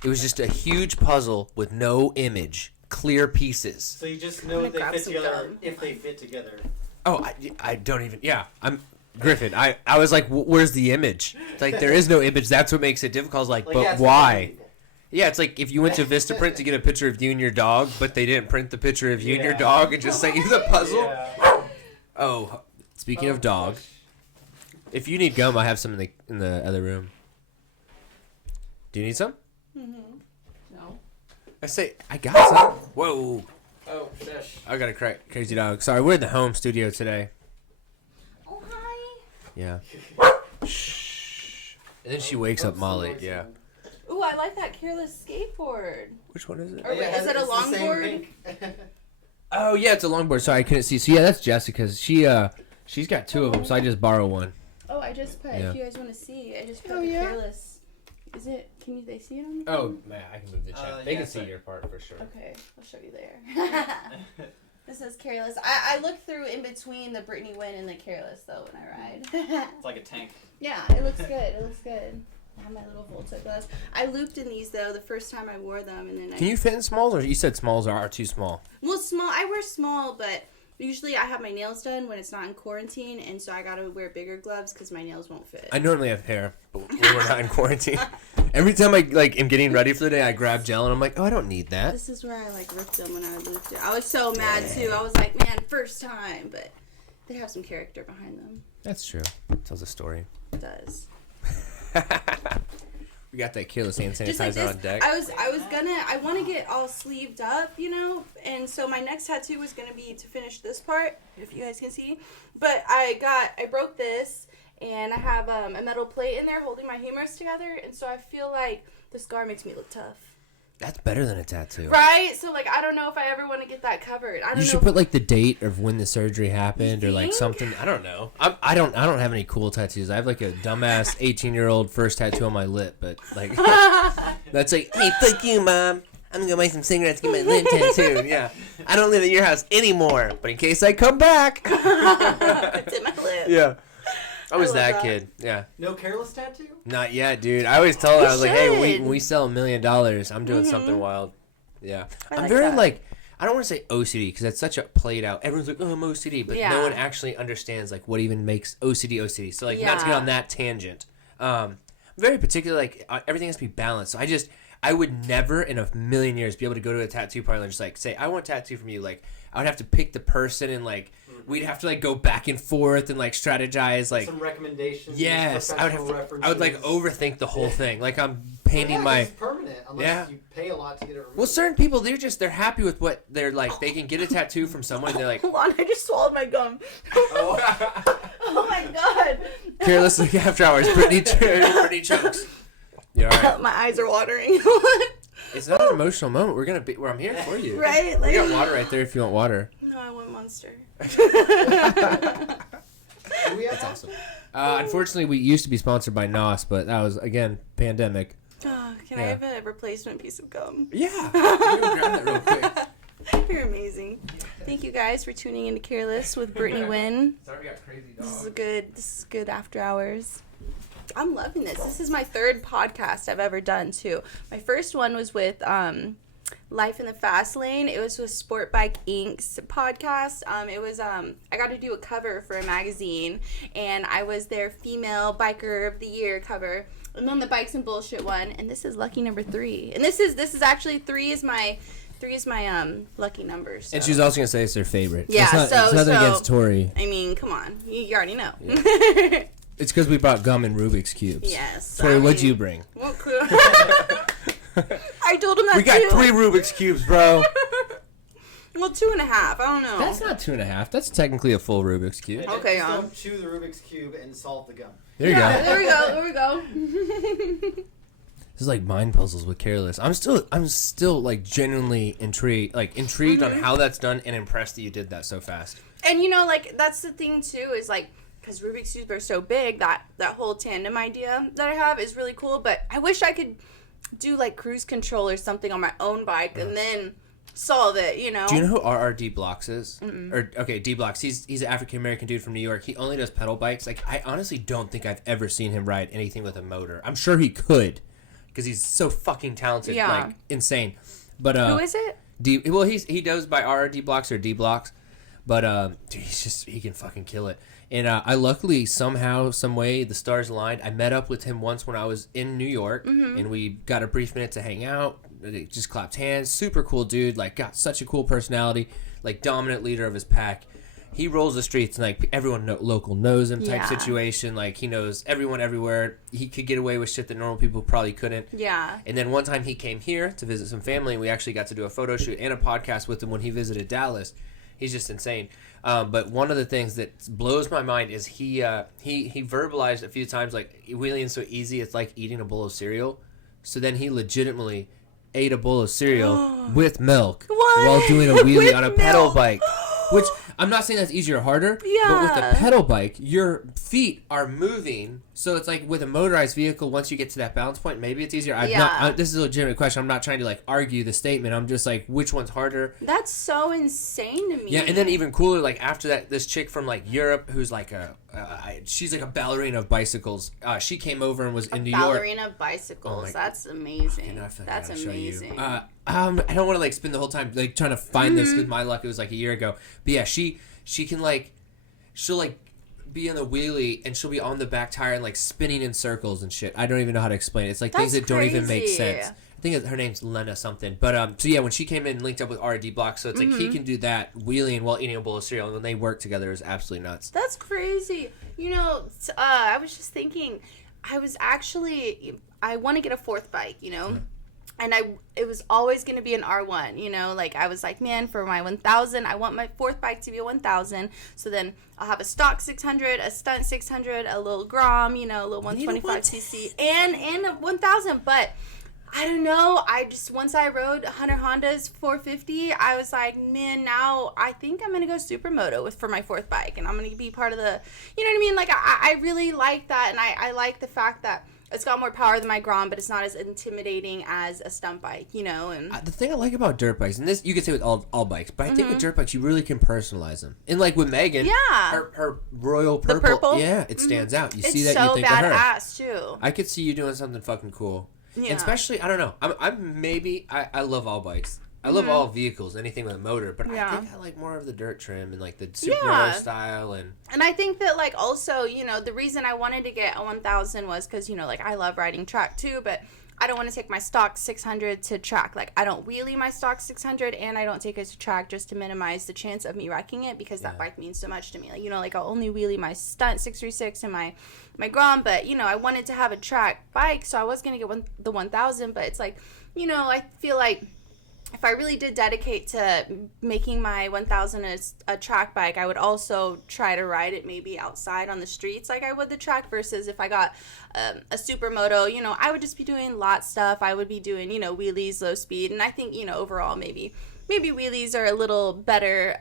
It was just a huge puzzle with no image, clear pieces. So you just know they fit together if they fit together. Oh, I don't even. Yeah, I'm Griffin. I was like, where's the image? It's like, there is no image. That's what makes it difficult. I was like, but why? Yeah, it's like if you went to Vistaprint to get a picture of you and your dog, but they didn't print the picture of you and your dog and just sent you the puzzle. Yeah. Oh, speaking of dog, if you need gum, I have some in the other room. Do you need some? Mm-hmm. No. I say, I got some. Whoa. Oh, shush. I got a crazy dog. Sorry, we're in the home studio today. Oh, hi. Yeah. Shh. And then she wakes up Molly. Yeah. Ooh, I like that Kareless skateboard. Which one is it? Or is it a longboard? Oh yeah, it's a longboard. Sorry, I couldn't see. So yeah, that's Jessica's. She's got two of them, so I just borrow one. Oh, I just put. Yeah. If you guys want to see, I just put the Kareless. Is it? They see it on the Oh man, I can move the chat. They can see your part for sure. Okay, I'll show you there. This is Kareless. I look through in between the Brittany Winn and the Kareless though when I ride. It's like a tank. Yeah, it looks good. It looks good. I have my little Volta gloves. I looped in these though the first time I wore them, and then Can you fit in smalls, or you said smalls are too small? Well, small. I wear small, but usually I have my nails done when it's not in quarantine, and so I gotta wear bigger gloves because my nails won't fit. I normally have hair, but when we're not in quarantine. Every time I am getting ready for the day, I grab gel and I'm like, oh, I don't need that. This is where I ripped them when I looped it. I was so mad too. I was like, man, first time, but they have some character behind them. That's true. Tells a story. It does. We got that Kareless hand Just like sanitizer this, on deck. I want to get all sleeved up, and so my next tattoo was gonna be to finish this part, if you guys can see. But I broke this, and I have a metal plate in there holding my humerus together, and so I feel like the scar makes me look tough. That's better than a tattoo. Right? So, I don't know if I ever want to get that covered. You should put, the date of when the surgery happened or, something. I don't know. I don't have any cool tattoos. I have, a dumbass 18-year-old first tattoo on my lip, but, that's like, hey, fuck you, Mom. I'm going to go buy some cigarettes to get my lip tattooed. Yeah. I don't live at your house anymore, but in case I come back. It's in my lip. Yeah. I was that kid. Yeah. No Kareless tattoo? Not yet, dude. I always tell her, I was like, hey, when we sell $1 million, I'm doing something wild. Yeah. I'm very, I don't want to say OCD because that's such a played out. Everyone's like, oh, I'm OCD, but no one actually understands, what even makes OCD. So, not to get on that tangent. I'm very particular. Like everything has to be balanced. So I would never in a million years be able to go to a tattoo parlor and just like say I want a tattoo from you. Like I would have to pick the person and like we'd have to like go back and forth and like strategize like some recommendations. Yes, I would like overthink the whole thing. Like I'm painting my. It's permanent unless you pay a lot to get it removed. Well, certain people they're happy with what they're like. They can get a tattoo from someone and they're like. Hold on, I just swallowed my gum. Oh my god. Kareless like after hours. Brittany chokes. You're all right. My eyes are watering. It's not an emotional moment. We're gonna be where I'm here for you. Right? We got water right there if you want water. No, I want Monster. That's awesome. Unfortunately, we used to be sponsored by NOS, but that was again pandemic. Oh, can I have a replacement piece of gum? Yeah. Grab that real quick. You're amazing. Thank you guys for tuning into Kareless with Brittany Winn. Sorry, we got crazy dog. This is good after hours. I'm loving this. This is my third podcast I've ever done too. My first one was with Life in the Fast Lane. It was with Sport Bike Inc.'s podcast. It was I got to do a cover for a magazine, and I was their female biker of the year cover. And then the Bikes and Bullshit one, and this is lucky number 3. And this is actually 3 is my lucky number. So. And she's also gonna say it's her favorite. Yeah, it's nothing against Tori. I mean, come on, you already know. Yeah. It's because we brought gum and Rubik's cubes. Yes. Tori, what'd you bring? Well, cool. I told him that we got 3 Rubik's cubes, bro. Well, 2.5. I don't know. That's not 2.5. That's technically a full Rubik's cube. Okay, just don't chew the Rubik's cube and solve the gum. There you go. There we go. This is like mind puzzles with Kareless. I'm still like genuinely intrigued on how that's done and impressed that you did that so fast. And like that's the thing too is like because Rubik's cubes are so big that whole tandem idea that I have is really cool. But I wish I could do like cruise control or something on my own bike and then solve it. Do you know who RRD Blocks is? D Blocks. He's an African American dude from New York. He only does pedal bikes. Like I honestly don't think I've ever seen him ride anything with a motor. I'm sure he could. Because he's so fucking talented, like insane. But who is it? He does by RRD Blocks or D Blocks, but dude, he can fucking kill it. And I luckily somehow, some way, the stars aligned. I met up with him once when I was in New York, and we got a brief minute to hang out. Just clapped hands. Super cool dude. Like got such a cool personality. Like dominant leader of his pack. He rolls the streets and like everyone local knows him type situation. Like he knows everyone everywhere. He could get away with shit that normal people probably couldn't. Yeah. And then one time he came here to visit some family and we actually got to do a photo shoot and a podcast with him when he visited Dallas. He's just insane. But one of the things that blows my mind is he verbalized a few times like wheeling's so easy it's like eating a bowl of cereal. So then he legitimately ate a bowl of cereal with milk while doing a wheelie on a pedal bike. Which, I'm not saying that's easier or harder, but with a pedal bike, your feet are moving. So it's like with a motorized vehicle, once you get to that balance point, maybe it's easier. This is a legitimate question. I'm not trying to like argue the statement. I'm just like, which one's harder? That's so insane to me. Yeah, and then even cooler, like after that, this chick from like Europe who's like she's like a ballerina of bicycles. She came over and was in New York. Ballerina of bicycles. That's amazing. That's amazing. I don't want to like spend the whole time like trying to find this because my luck it was like a year ago. But yeah, she can like she'll like be in the wheelie and she'll be on the back tire and like spinning in circles and shit. I don't even know how to explain it. It's like things that don't even make sense. I think her name's Lena something. But so yeah, when she came in and linked up with RD Block, so it's like he can do that wheeling while eating a bowl of cereal, and when they work together is absolutely nuts. That's crazy. I was just thinking, I want to get a 4th bike, and it was always going to be an R1, like I was like, man, for my 1000, I want my 4th bike to be a 1000. So then I'll have a stock 600, a stunt 600, a little Grom, a little 125cc, and a 1000. But I don't know. Once I rode Hunter Honda's 450, I was like, man, now I think I'm going to go supermoto for my 4th bike. And I'm going to be part of the, you know what I mean? Like, I really like that. And I like the fact that it's got more power than my Grom, but it's not as intimidating as a stunt bike, And the thing I like about dirt bikes, and this you could say with all bikes, but I think with dirt bikes you really can personalize them. And like with Megan, her royal purple, yeah, it stands out. You see that, you think of her. It's so badass too. I could see you doing something fucking cool. Yeah. And especially, I don't know. I love all bikes. I love all vehicles, anything with a motor, but I think I like more of the dirt trim and like the supermoto style. And I think that like also, you know, the reason I wanted to get a 1000 was because, you know, like I love riding track too, but I don't want to take my stock 600 to track. Like, I don't wheelie my stock 600, and I don't take it to track just to minimize the chance of me wrecking it, because that bike means so much to me. Like, you know, like I'll only wheelie my stunt 636 and my Grom, but, you know, I wanted to have a track bike, so I was going to get the 1000, but it's like, you know, I feel like if I really did dedicate to making my 1000 a track bike, I would also try to ride it maybe outside on the streets like I would the track, versus if I got a supermoto, you know, I would just be doing lot stuff. I would be doing, you know, wheelies, low speed, and I think, you know, overall maybe wheelies are a little better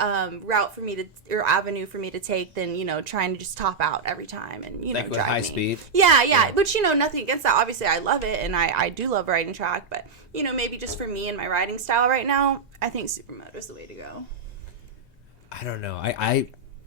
route for me to, or avenue for me to take than, you know, trying to just top out every time and, you know, like with drive high me. speed. Yeah, which, you know, nothing against that. Obviously, I love it, and I do love riding track, but, you know, maybe just for me and my riding style right now, I think supermoto is the way to go. I don't know.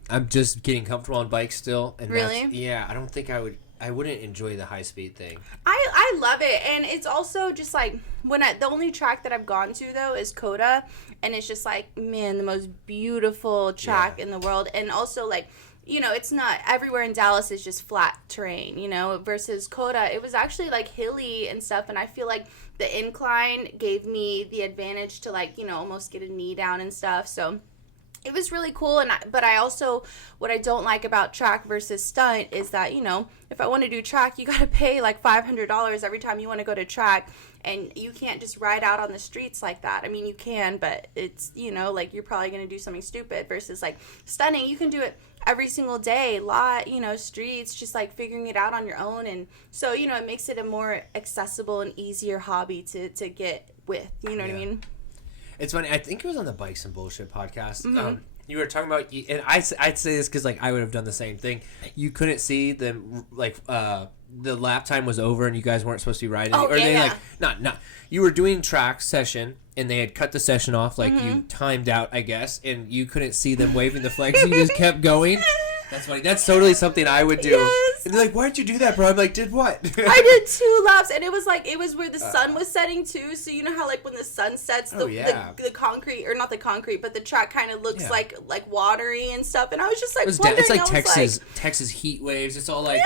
I'm just getting comfortable on bikes still. And really? Yeah, I don't think I wouldn't enjoy the high speed thing. I love it, and it's also just like the only track that I've gone to though is Coda, and it's just like, man, the most beautiful track in the world. And also, like, you know, it's not everywhere in Dallas is just flat terrain, you know, versus Coda, it was actually like hilly and stuff, and I feel like the incline gave me the advantage to, like, you know, almost get a knee down and stuff. So it was really cool. But I also, what I don't like about track versus stunt is that, you know, if I want to do track, you got to pay like $500 every time you want to go to track, and you can't just ride out on the streets like that. I mean, you can, but it's, you know, like you're probably going to do something stupid, versus like stunning, you can do it every single day, lot, you know, streets, just like figuring it out on your own. And so, you know, it makes it a more accessible and easier hobby to get with, you know what I mean? It's funny. I think it was on the Bikes and Bullshit podcast. You were talking about, and I'd say this because like I would have done the same thing. You couldn't see them, like the lap time was over and you guys weren't supposed to be riding. Oh, or yeah, they yeah. like not. You were doing track session and they had cut the session off, like you timed out, I guess, and you couldn't see them waving the flag, so you just kept going. That's funny. That's totally something I would do. Yes. And they're like, "Why'd you do that, bro?" I'm like, "Did what?" I did 2 laps, and it was where the sun was setting too. So you know how like when the sun sets, the concrete, or not the concrete, but the track kind of looks like watery and stuff. And I was just like, it's like Texas heat waves. It's all like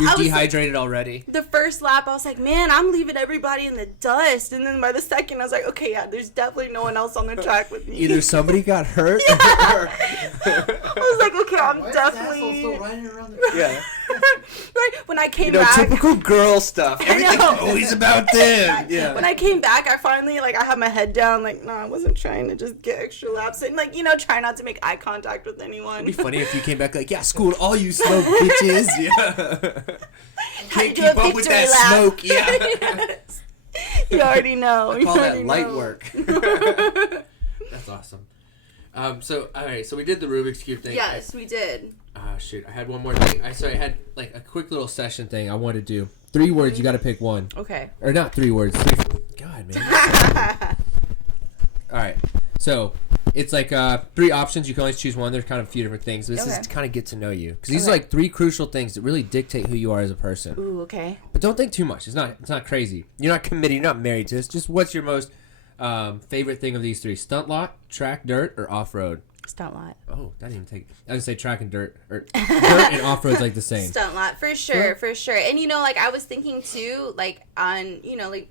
you're dehydrated already. The first lap, I was like, man, I'm leaving everybody in the dust. And then by the second, I was like, okay, yeah, there's definitely no one else on the track with me. Either somebody got hurt. I was like, okay, I'm definitely. Still riding around the Right, when I came you know, back, typical girl stuff. Everything's always about them. Yeah. When I came back, I finally, like, I had my head down, like, no, I wasn't trying to just get extra laps and, like, you know, try not to make eye contact with anyone. It'd be funny if you came back like, yeah, school all you smoke bitches. Yeah. Can't keep up with that smoke. Yeah. Yes. You already know. I call that light work. That's awesome. So all right, so we did the Rubik's Cube thing. Yes, we did. Shoot, I had one more thing. I had like a quick little session thing I wanted to do. 3 words, you got to pick one. Okay. Or not 3 words. God, man. All right. So it's like 3 options. You can always choose one. There's kind of a few different things. This is to kind of get to know you, because these are like 3 crucial things that really dictate who you are as a person. Ooh, okay. But don't think too much. It's not crazy. You're not committed. You're not married to this. Just what's your most favorite thing of these 3? Stunt lot, track, dirt, or off road? Stunt lot. Oh, that didn't even take. I would say track and dirt, or dirt and off road's like the same. Stunt lot for sure, for sure. And you know, like I was thinking too, like on, you know, like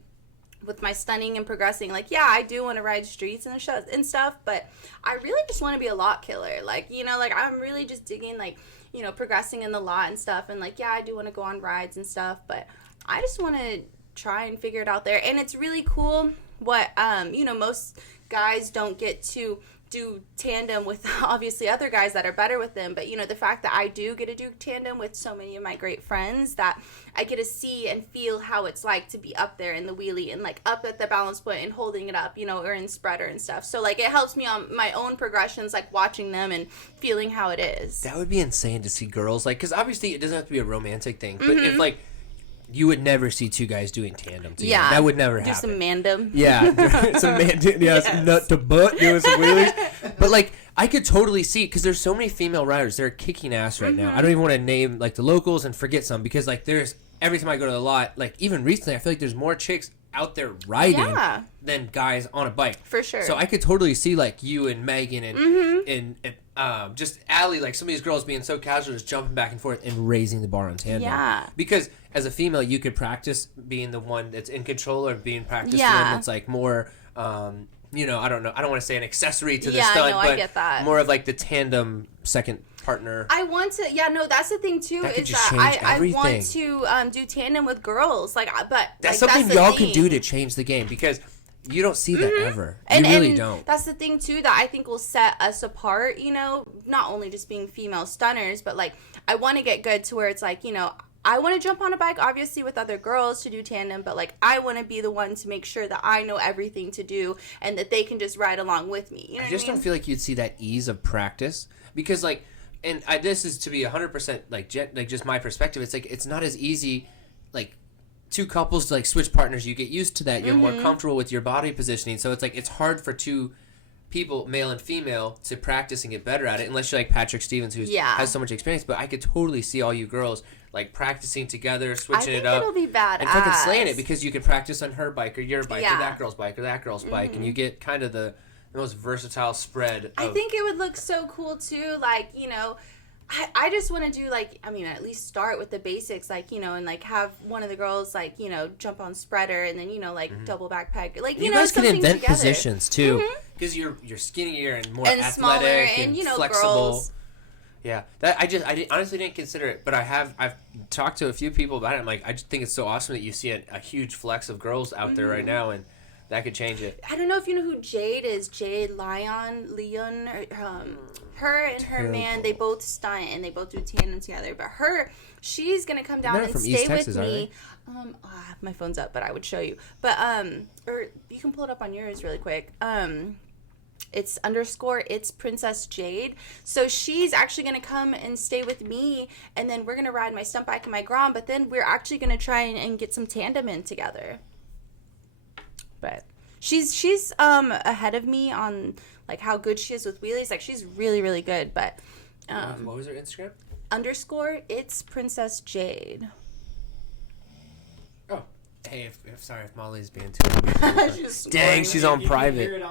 with my stunning and progressing, like yeah, I do want to ride streets and stuff, but I really just want to be a lot killer. Like, you know, like I'm really just digging, like, you know, progressing in the lot and stuff, and like yeah, I do want to go on rides and stuff, but I just want to try and figure it out there. And it's really cool what you know, most guys don't get to do tandem with obviously other guys that are better with them, but you know, the fact that I do get to do tandem with so many of my great friends, that I get to see and feel how it's like to be up there in the wheelie and like up at the balance point and holding it up, you know, or in spreader and stuff. So like it helps me on my own progressions, like watching them and feeling how it is. That would be insane to see girls, like, because obviously it doesn't have to be a romantic thing, but if like you would never see 2 guys doing tandem together. Yeah, that would never happen. Do some mandem. Yeah, some mandem. Yeah, some nut to butt doing some wheelies. But like, I could totally see, because there's so many female riders. They're kicking ass right now. I don't even want to name like the locals and forget some, because like there's every time I go to the lot, like even recently, I feel like there's more chicks out there riding Yeah. than guys on a bike. For sure. So I could totally see like you and Megan and just Allie, like some of these girls being so casual, just jumping back and forth and raising the bar on tandem. Yeah. Because as a female, you could practice being the one that's in control or being practiced the Yeah. one that's like more, you know, I don't know. I don't want to say an accessory to the Yeah, stunt, no, I but get that. more of like the tandem second partner. I want to, that's the thing too, That could is just that change I everything. want to do tandem with girls, like, but That's like, something that's the y'all thing. can do to change the game because you don't see that ever. And, you really and don't. That's the thing too that I think will set us apart, you know, not only just being female stunners, but like I want to get good to where it's like, you know, I want to jump on a bike obviously with other girls to do tandem, but like I want to be the one to make sure that I know everything to do and that they can just ride along with me. You know I just don't feel like you'd see that ease of practice because like, and this is to be 100% like just my perspective. It's like it's not as easy, like two couples to like switch partners. You get used to that. You're more comfortable with your body positioning. So it's like it's hard for two people, male and female, to practice and get better at it. Unless you're like Patrick Stevens, who has so much experience. But I could totally see all you girls like practicing together, switching it up. It'll be badass. And fucking slaying it because you can practice on her bike or your bike Yeah. or that girl's bike or that girl's bike, and you get kind of the most versatile spread. I think it would look so cool too, like, you know, I just want to do like, I mean, at least start with the basics, like, you know, and like have one of the girls like, you know, jump on spreader and then, you know, like double backpack, like, you know, guys can something invent together. positions too because you're skinnier and more And athletic smaller and you know, flexible. girls. Yeah, that I honestly didn't consider it, but I've talked to a few people about it. I'm like, I just think it's so awesome that you see a huge flex of girls out there right now, and that could change it. I don't know if you know who Jade is. Jade Leon, her and her man, they both stunt and they both do tandem together. But she's gonna come down and from stay East with Texas, me. My phone's up, but I would show you. But or you can pull it up on yours really quick. It's _it's Princess Jade. So she's actually going to come and stay with me, and then we're going to ride my stunt bike and my Grom, but then we're actually going to try and get some tandem in together. But she's ahead of me on like how good she is with wheelies. Like she's really, really good, but What was her Instagram? _it's Princess Jade. Oh. Hey, sorry if Molly's being too. Dang, she's on private.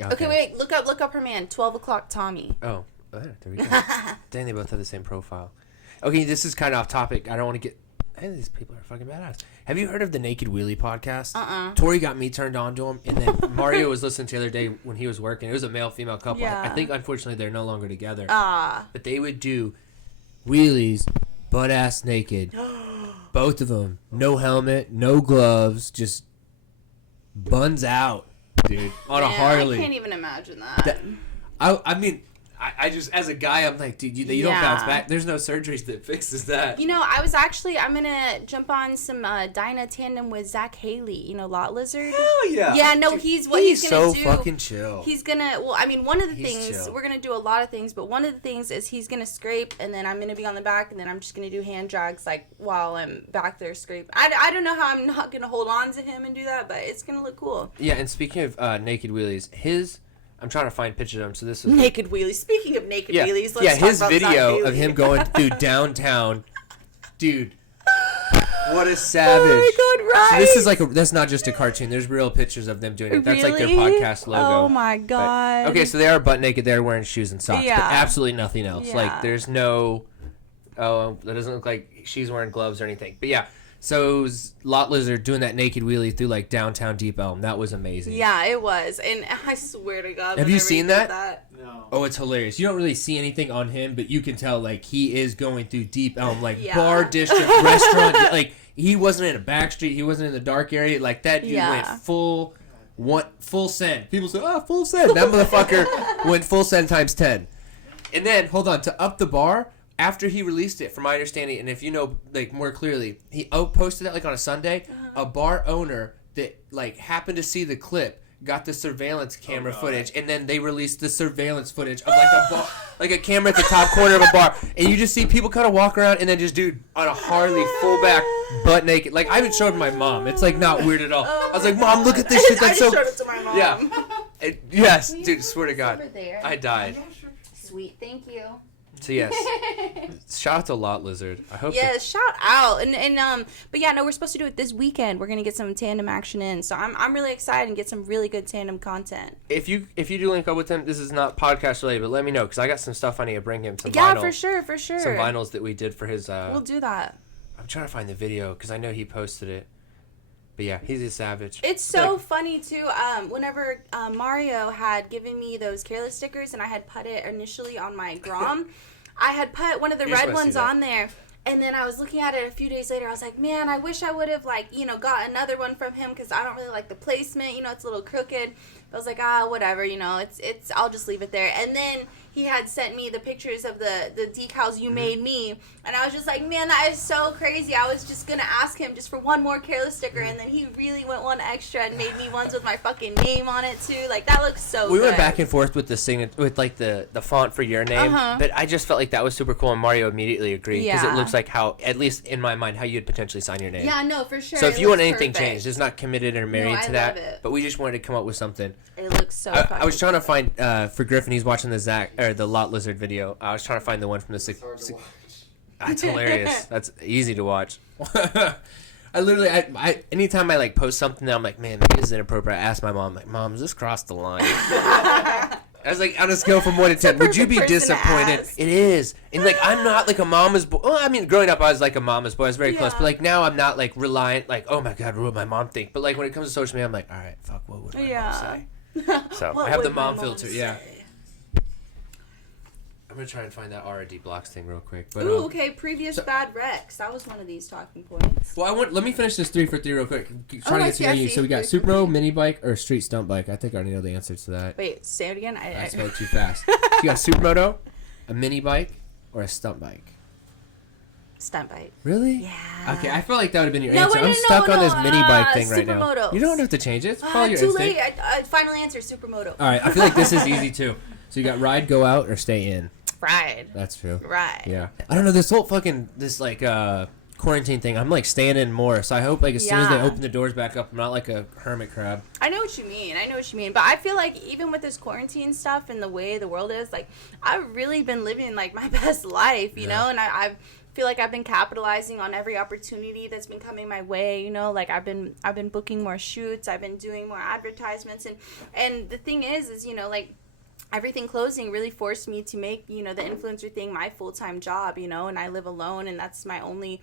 Okay, wait. Look up her man. 12 o'clock Tommy. Oh, there we go. Dang, they both have the same profile. Okay, this is kind of off topic. I don't want to get. Hey, these people are fucking badass. Have you heard of the Naked Wheelie podcast? Tori got me turned on to him, and then Mario was listening to the other day when he was working. It was a male-female couple. Yeah. I think, unfortunately, they're no longer together. But they would do wheelies, butt-ass naked. Both of them. No helmet, no gloves, just buns out, dude, on a Harley. I can't even imagine that. I mean, I just, as a guy, I'm like, dude, you don't bounce back. There's no surgeries that fixes that. You know, I'm going to jump on some Dyna tandem with Zach Haley, you know, Lot Lizard. Hell yeah. Yeah, no, dude, he's going to do. He's so fucking chill. He's going to, well, I mean, one of the He's things, chill. we're going to do a lot of things, but one of the things is he's going to scrape, and then I'm going to be on the back, and then I'm just going to do hand drags, like, while I'm back there scraping. I don't know how I'm not going to hold on to him and do that, but it's going to look cool. Yeah, and speaking of naked wheelies, I'm trying to find pictures of him, so this is... Naked wheelies. Speaking of naked wheelies, let's talk his about video Zach of him Haley. going through downtown, dude, what a savage. Oh my God, right? So this is like that's not just a cartoon. There's real pictures of them doing it. That's like their Really? podcast logo. Oh my God. But, okay, so they are butt naked. They're wearing shoes and socks, but Yeah. absolutely nothing else. Yeah. Like there's no, that doesn't look like she's wearing gloves or anything. But yeah, so it was Lot Lizard doing that naked wheelie through like downtown Deep Elm. That was amazing. Yeah, it was. And I swear to God. Have you whenever seen he did that? No. Oh, it's hilarious. You don't really see anything on him, but you can tell like he is going through Deep Elm, like Yeah. bar district, restaurant. Like he wasn't in a back street. He wasn't in the dark area. Like that dude Yeah. went full send. People say, oh, full send. That motherfucker went full send times 10. And then, hold on, to up the bar, after he released it, from my understanding, and if you know like more clearly, he posted it like on a Sunday. A bar owner that like happened to see the clip got the surveillance camera footage, and then they released the surveillance footage of like a bar, like a camera at the top corner of a bar, and you just see people kind of walk around, and then just dude on a Harley, full back, butt naked. Like I even showed my mom. It's like not weird at all. I was like, Mom, look at this shit. That's so. I just showed it to my mom. Yeah. Yes, dude. Swear to God, Over there. I died. Sweet, thank you. So yes, shout out to Lot Lizard. I hope. Yeah, shout out. But yeah, no, we're supposed to do it this weekend. We're gonna get some tandem action in, so I'm really excited and get some really good tandem content. If you do link up with him, this is not podcast related, but let me know because I got some stuff I need to bring him. Some yeah, vinyl, for sure. Some vinyls that we did for his. We'll do that. I'm trying to find the video because I know he posted it. But yeah, he's a savage. It's so funny too. Whenever Mario had given me those Kareless stickers and I had put it initially on my Grom, I had put one of the red ones on there. And then I was looking at it a few days later. I was like, man, I wish I would have got another one from him because I don't really like the placement. It's a little crooked. I was like, whatever. It's I'll just leave it there. And then he had sent me the pictures of the decals you made me, and I was just like, man, that is so crazy. I was just gonna ask him just for one more Kareless sticker, and then he really went one extra and made me ones with my fucking name on it too. Like that looks so good. We went back and forth with the the font for your name, but I just felt like that was super cool, and Mario immediately agreed because it looks like how, at least in my mind, how you'd potentially sign your name. Yeah, no, for sure. So if you want anything changed, it's not committed or married to that. Love it. But we just wanted to come up with something. It looks so fun. I was trying to find for Griffin. He's watching the Lot Lizard video. I was trying to find the one from the six. That's hilarious. That's easy to watch. I literally, anytime I post something that I'm like, man, maybe this is inappropriate. I ask my mom, like, Mom, does this cross the line? I was like, on a scale from 1 to 10, would you be disappointed? It is. And I'm not like a mama's boy. Well, I mean, growing up, I was like a mama's boy. I was very close. But now I'm not reliant. Oh my God, what would my mom think? But when it comes to social media, I'm like, all right, fuck, what would my mom say? So I have the mom filter. Yeah. I'm gonna try and find that RD blocks thing real quick. But, ooh, okay. Previous bad wrecks. That was one of these talking points. Well, let me finish this 3 for 3 real quick. Trying to get to know you. So we got Supro, mini bike, or street stunt bike. I think I already know the answers to that. Wait, say it again. I spoke too fast. So you got Supermoto, a mini bike, or a stunt bike? Stunt bike. Really? Yeah. Okay, I feel like that would have been your answer. I'm stuck on this mini bike thing right now. Supermoto. You don't have to change it. It's probably your too instinct. late. I final answer, Supermoto. All right, I feel like this is easy too. So you got ride, go out, or stay in. Ride. That's true. Ride. Yeah. I don't know, this whole fucking quarantine thing. I'm staying in more. So I hope as soon as they open the doors back up, I'm not like a hermit crab. I know what you mean. But I feel like even with this quarantine stuff and the way the world is, I've really been living my best life, you know, and I feel like I've been capitalizing on every opportunity that's been coming my way, you know, I've been booking more shoots, I've been doing more advertisements, and the thing is you know, everything closing really forced me to make, you know, the influencer thing my full-time job, you know, and I live alone, and that's my only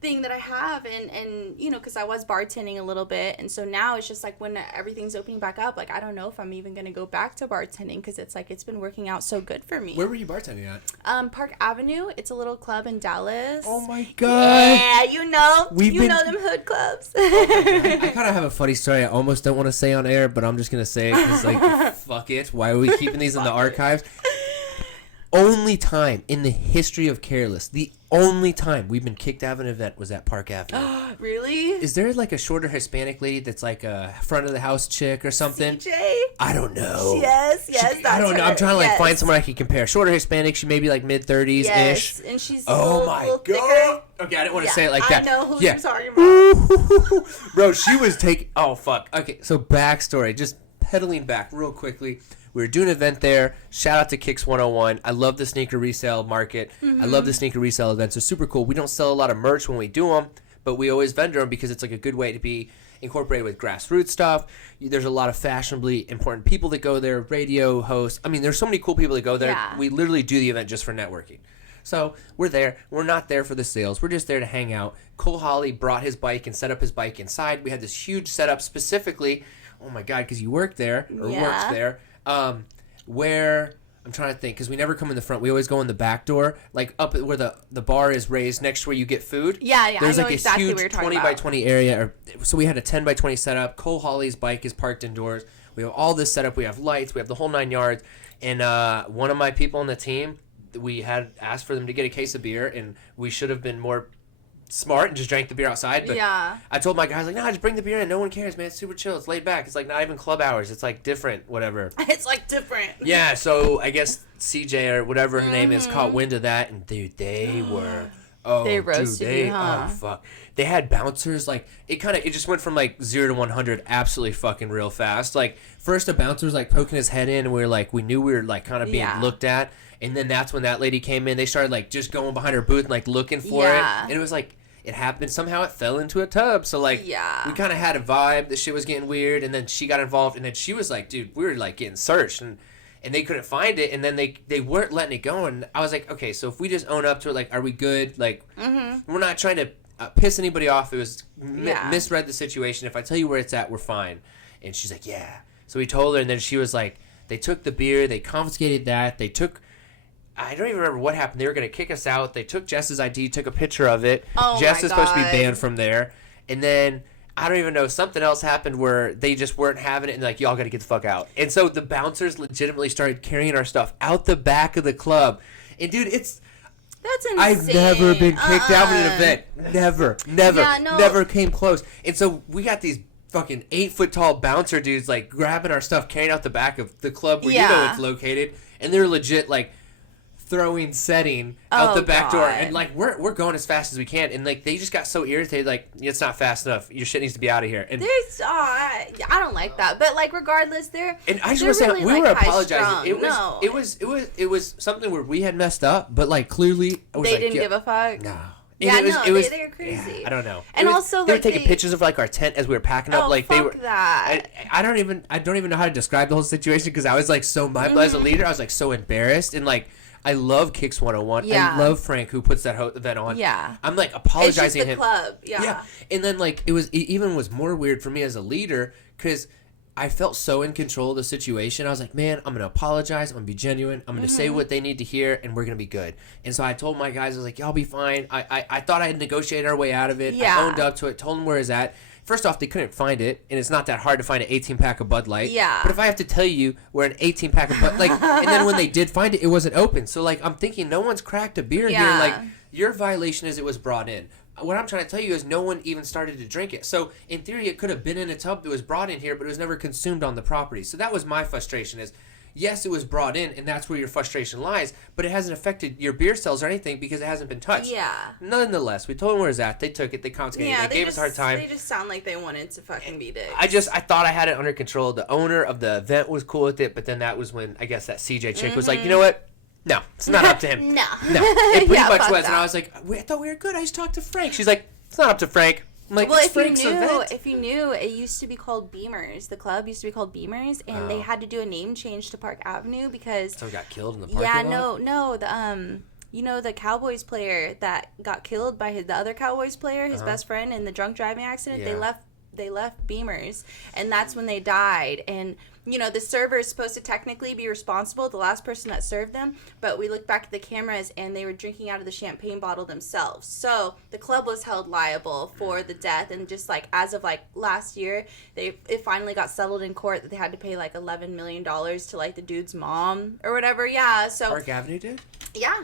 thing that I have, and you know, because I was bartending a little bit, and so now it's just when everything's opening back up, I don't know if I'm even gonna go back to bartending because it's been working out so good for me. Where were you bartending at? Park Avenue. It's a little club in Dallas. Oh my God. Yeah, you know them hood clubs. I kind of have a funny story I almost don't want to say on air, but I'm just gonna say it because fuck it. Why are we keeping these in the archives? Only time in the history of Kareless, the only time we've been kicked out of an event was at Park Avenue. Really? Is there a shorter Hispanic lady that's a front of the house chick or something? CJ? I don't know. Yes, that's I don't know. I'm trying to find someone I can compare. Shorter Hispanic, she may be mid-30s-ish. Yes, and she's oh my God. Thicker. Okay, I didn't want to say it like that. I know who you're talking about. Bro, she was taking... Oh, fuck. Okay, so backstory. Just pedaling back real quickly. We were doing an event there. Shout out to Kicks 101. I love the sneaker resale market. I love the sneaker resale events. They're super cool. We don't sell a lot of merch when we do them, but we always vendor them because it's a good way to be incorporated with grassroots stuff. There's a lot of fashionably important people that go there, radio hosts. I mean, there's so many cool people that go there. Yeah. We literally do the event just for networking. So we're there. We're not there for the sales. We're just there to hang out. Cole Holly brought his bike and set up his bike inside. We had this huge setup specifically. Oh my God, because you work there or works there. Where I'm trying to think, because we never come in the front. We always go in the back door, up where the bar is raised next to where you get food. Yeah. There's I know exactly huge what you're talking 20 about. by 20 area. So we had a 10 by 20 setup. Cole Holly's bike is parked indoors. We have all this set up. We have lights. We have the whole 9 yards. And one of my people on the team, we had asked for them to get a case of beer, and we should have been more smart and just drank the beer outside, but I told my guys no, just bring the beer in, no one cares, man, it's super chill, it's laid back, it's not even club hours, it's different, whatever. It's different. Yeah, so I guess CJ or whatever her name is caught wind of that, and dude, they were they roasted you, huh? Oh fuck, they had bouncers, it just went from 0 to 100 absolutely fucking real fast. First a bouncer was poking his head in, and we knew we were kind of being looked at. And then that's when that lady came in. They started like just going behind her booth and like looking for it. And it was like, it happened. Somehow it fell into a tub. So like, we kind of had a vibe. The shit was getting weird. And then she got involved. And then she was like, dude, we were like getting searched. And they couldn't find it. And then they weren't letting it go. And I was like, okay, so if we just own up to it, like, are we good? Like, we're not trying to piss anybody off. It was misread the situation. If I tell you where it's at, we're fine. And she's like, yeah. So we told her. And then she was like, they took the beer. They confiscated that. They took... I don't even remember what happened. They were going to kick us out. They took Jess's ID, took a picture of it. Jess is supposed to be banned from there. And then, I don't even know, something else happened where they just weren't having it and like, y'all got to get the fuck out. And so the bouncers legitimately started carrying our stuff out the back of the club. And dude, that's insane. I've never been kicked out of an event. Never came close. And so we got these fucking 8-foot tall bouncer dudes like grabbing our stuff, carrying out the back of the club where you know it's located. And they're legit like throwing setting out the back door, and like we're going as fast as we can, and like they just got so irritated, like it's not fast enough, your shit needs to be out of here. And there's I don't like that, but like regardless, and I just want to say we were apologizing. It was something where we had messed up, but like clearly they didn't give a fuck. No. They're crazy. Yeah, I don't know. And also, they were taking pictures of like our tent as we were packing up. Like they were. That. I don't even know how to describe the whole situation because I was like so as a leader, I was like so embarrassed and like. I love Kicks 101. Yeah. I love Frank who puts that event on. Yeah. I'm like apologizing to him. Club. Yeah. And then like it even was more weird for me as a leader because I felt so in control of the situation. I was like, man, I'm gonna apologize. I'm gonna be genuine. I'm gonna say what they need to hear, and we're gonna be good. And so I told my guys, I was like, y'all be fine. I thought I had negotiated our way out of it. Yeah. I owned up to it. Told them where it's at. First off, they couldn't find it, and it's not that hard to find an 18-pack of Bud Light. Yeah. But if I have to tell you where an 18-pack of Bud Light, and then when they did find it, it wasn't open. So, like, I'm thinking no one's cracked a beer here. Like, your violation is it was brought in. What I'm trying to tell you is no one even started to drink it. So, in theory, it could have been in a tub that was brought in here, but it was never consumed on the property. So that was my frustration is, yes, it was brought in, and that's where your frustration lies, but it hasn't affected your beer sales or anything because it hasn't been touched. Yeah. Nonetheless, we told them where it's at. They took it. They confiscated it. They gave us a hard time. They just sound like they wanted to fucking be dicks. I thought I had it under control. The owner of the event was cool with it, but then that was when, I guess, that CJ chick was like, you know what? No, it's not up to him. No. It pretty much was. That. And I was like, I thought we were good. I just talked to Frank. She's like, it's not up to Frank. I'm like, well, if you knew, it used to be called Beamers. The club used to be called Beamers, and they had to do a name change to Park Avenue because someone got killed in the parking lot? No, the Cowboys player that got killed by the other Cowboys player, his best friend, in the drunk driving accident. Yeah. They left Beamers, and that's when they died. And the server is supposed to technically be responsible, the last person that served them, but we looked back at the cameras and they were drinking out of the champagne bottle themselves. So the club was held liable for the death, and just like as of like last year, it finally got settled in court that they had to pay like $11 million to like the dude's mom or whatever. Yeah, so Park Avenue did? Yeah.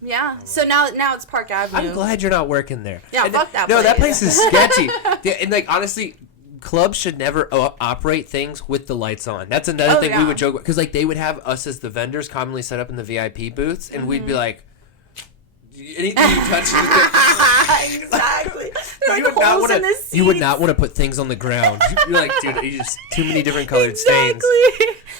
Yeah. So now it's Park Avenue. I'm glad you're not working there. Yeah, fuck that place. No, that place is sketchy. Yeah, and like honestly, clubs should never operate things with the lights on. That's another thing we would joke about. Because like they would have us as the vendors commonly set up in the VIP booths, and we'd be like, anything you touch is exactly. You would not want to put things on the ground. You're like, dude, you just too many different colored stains.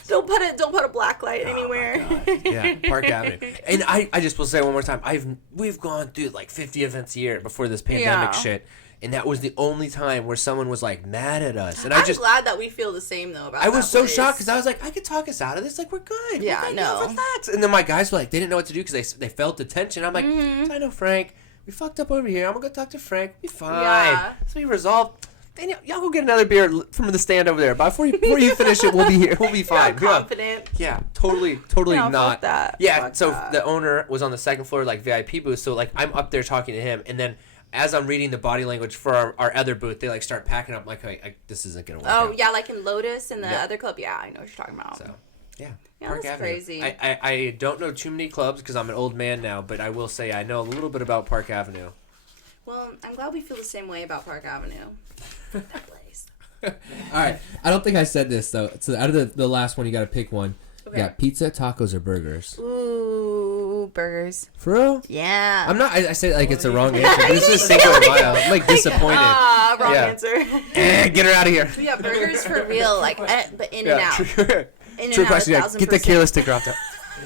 Don't put a black light anywhere. Yeah, Park Avenue. And I just will say one more time, we've gone through like 50 events a year before this pandemic shit. And that was the only time where someone was like mad at us. And I'm glad that we feel the same though about. I was so shocked because I was like, I could talk us out of this. Like we're good. Yeah, relax. And then my guys were like, they didn't know what to do because they felt the tension. I'm like, I know Frank. We fucked up over here. I'm gonna go talk to Frank. We'll be fine. Yeah. So we resolved. And y'all go get another beer from the stand over there. Before you finish it, we'll be here. We'll be fine. You're confident. Yeah, totally not. Fuck that. Yeah. Fuck so that. The owner was on the second floor, like VIP booth. So like I'm up there talking to him, and then. As I'm reading the body language for our other booth, they like start packing up. I'm like, hey, this isn't gonna work. Oh yeah, like in Lotus and the other club. Yeah, I know what you're talking about. So, yeah, Park that's Avenue. Crazy. I don't know too many clubs because I'm an old man now, but I will say I know a little bit about Park Avenue. Well, I'm glad we feel the same way about Park Avenue. That place. All right, I don't think I said this though. So out of the last one, you got to pick one. Okay. You got pizza, tacos, or burgers? Ooh, burgers. For real? Yeah. I'm not. I say it like it's a wrong answer. This is Cinco de Mayo. I'm like disappointed. Wrong answer. Get her out of here. Yeah, burgers for real. Like, but in and out. True question. Get the Kareless sticker off there.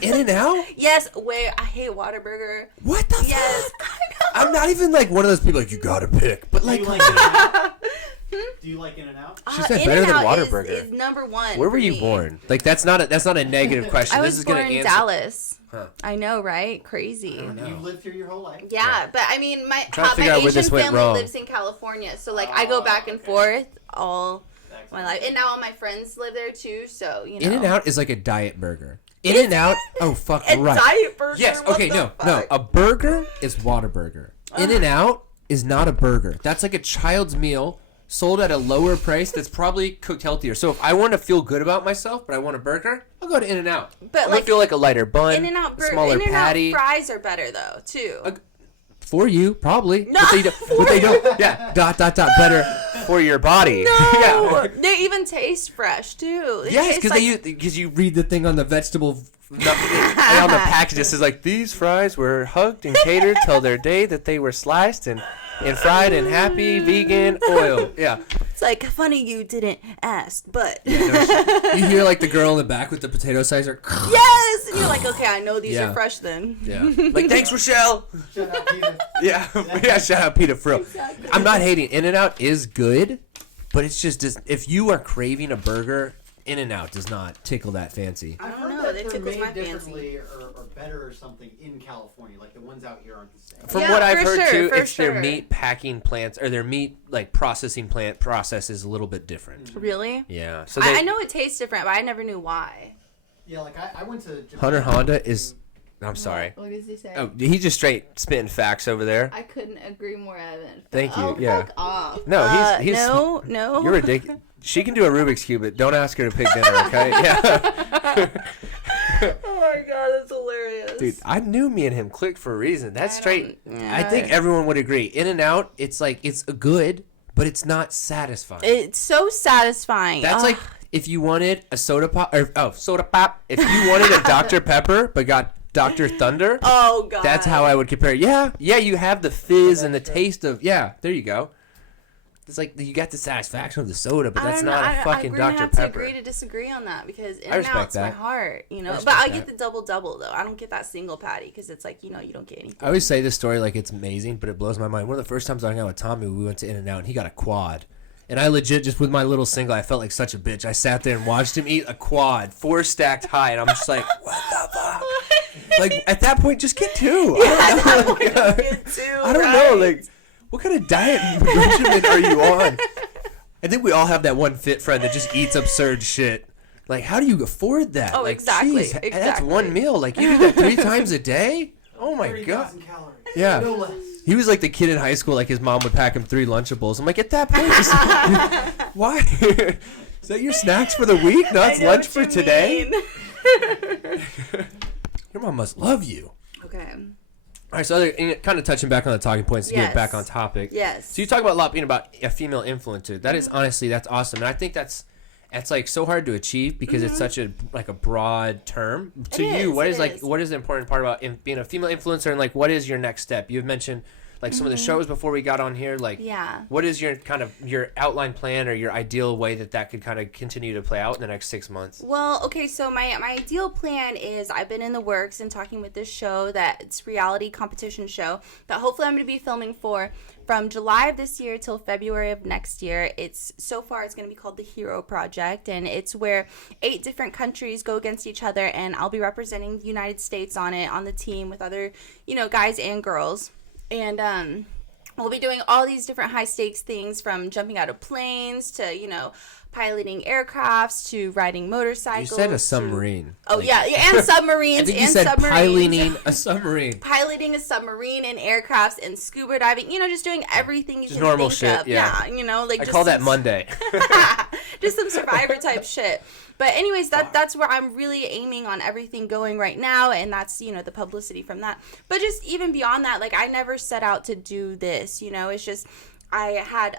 In-N-Out? Yes. Wait, I hate Whataburger. What the Yes. fuck? I'm not even like one of those people like you gotta pick, but Do like you like In-N-Out? Do you like In-N-Out? She said better than In-N-Out Whataburger. is number one. Where were for you me. born? Like that's not a negative question. I This was is born gonna in answer. Dallas. Huh. I know, right? Crazy. You've lived here your whole life. Yeah, but I mean, my trying to figure out my where Asian this went family wrong. lives in California, so like I go back and forth all my life, and now all my friends live there too. So you know, In-N-Out is like a diet burger. In-N-Out. Oh fuck. a Right. diet burger. Yes. What Okay. the No. fuck? A burger is Whataburger. In-N-Out is not a burger. That's like a child's meal sold at a lower price that's probably cooked healthier. So if I want to feel good about myself, but I want a burger, I'll go to In-N-Out. But I like feel like a lighter bun, In-N-Out smaller In-N-Out patty. fries are better though too. For you, probably. No, But they don't. But they don't. Yeah. Better for your body. No, Yeah. they even taste fresh too. It Yes, tastes because you read the thing on the vegetable on the package. It says like these fries were hugged and catered till their day that they were sliced and fried in happy vegan oil. Yeah. It's like funny you didn't ask, but You hear like the girl in the back with the potato slicer. yes, and you're like, okay, I know these Yeah. are fresh then. Yeah. Like thanks, Rochelle. Shut up, Peter. Yeah. Yeah. Shout out Peter for real. Exactly. I'm not hating. In-N-Out is good, but it's just if you are craving a burger, In-N-Out does not tickle that fancy. I've don't heard know, that that they're tickles my made fancy. differently or better or something in California. Like the ones out here aren't the same. From Yeah, what I've for heard sure, too, for it's their sure. meat packing plants or their meat like processing plant process is a little bit different. Really? Yeah. So I know it tastes different, but I never knew why. Yeah, like I went to Japan. Hunter Honda is. I'm sorry. What does he say? Oh, he just straight spitting facts over there. I couldn't agree more, Evan. Thank you, Oh, yeah. fuck off. No, he's no. You're ridiculous. She can do a Rubik's cube, but don't ask her to pick dinner, okay? Yeah. Oh my god, that's hilarious. Dude, I knew me and him clicked for a reason. That's straight. yeah. I think everyone would agree. In-N-Out, it's like it's good, but it's not satisfying. It's so satisfying. That's like if you wanted a soda pop soda pop. If you wanted a Dr. Pepper but got Dr. Thunder, oh god. that's how I would compare it. Yeah, you have the fizz and the taste of there you go. It's like you got the satisfaction of the soda, but that's not a fucking We're gonna Dr. have to Pepper. agree to disagree on that because I respect In-N-Out's my that. heart, you know. respect But I that. get the double though. I don't get that single patty because it's like you don't get anything. I always say this story like it's amazing, but it blows my mind. One of the first times I hung out with Tommy, we went to In-N-Out, and he got a quad. And I legit, just with my little single, I felt like such a bitch. I sat there and watched him eat a quad, 4 stacked high, and I'm just like, what the fuck? Like, at that point, just get 2. I don't know, like, what kind of diet regimen are you on? I think we all have that one fit friend that just eats absurd shit. Like, how do you afford that? Oh, like, exactly, geez, that's exactly. one meal. Like, you do that 3 times a day? Oh, my God. 30,000 calories. Yeah. No less. He was like the kid in high school, like his mom would pack him 3 Lunchables. I'm like, at that point, just, why? Is that your snacks for the week? No, it's I know lunch what for you today? mean. Your mom must love you. Okay. All right, so kind of touching back on the talking points to Yes. get back on topic. Yes. So you talk about a lot being about a female influencer. That is honestly, that's awesome. And I think that's like so hard to achieve because it's such a broad term. To you, what is the important part about being a female influencer and like what is your next step? You've mentioned like some of the shows before we got on here. Like, Yeah. what is your kind of your outline plan or your ideal way that could kind of continue to play out in the next 6 months? Well, okay, so my ideal plan is I've been in the works and talking with this show that it's reality competition show that hopefully I'm going to be filming from July of this year till February of next year. It's going to be called the Hero Project, and it's where 8 different countries go against each other, and I'll be representing the United States on the team with other, guys and girls. And we'll be doing all these different high stakes things from jumping out of planes to, piloting aircrafts to riding motorcycles. You said a submarine. And submarines. I think you and said submarines. piloting a submarine. Piloting a submarine and aircrafts and scuba diving, just doing everything you Just can normal think shit, of. yeah. Like I just call that some- Monday. just some survivor type shit. But anyways, that's where I'm really aiming on everything going right now, and that's the publicity from that. But just even beyond that, like I never set out to do this. It's just I had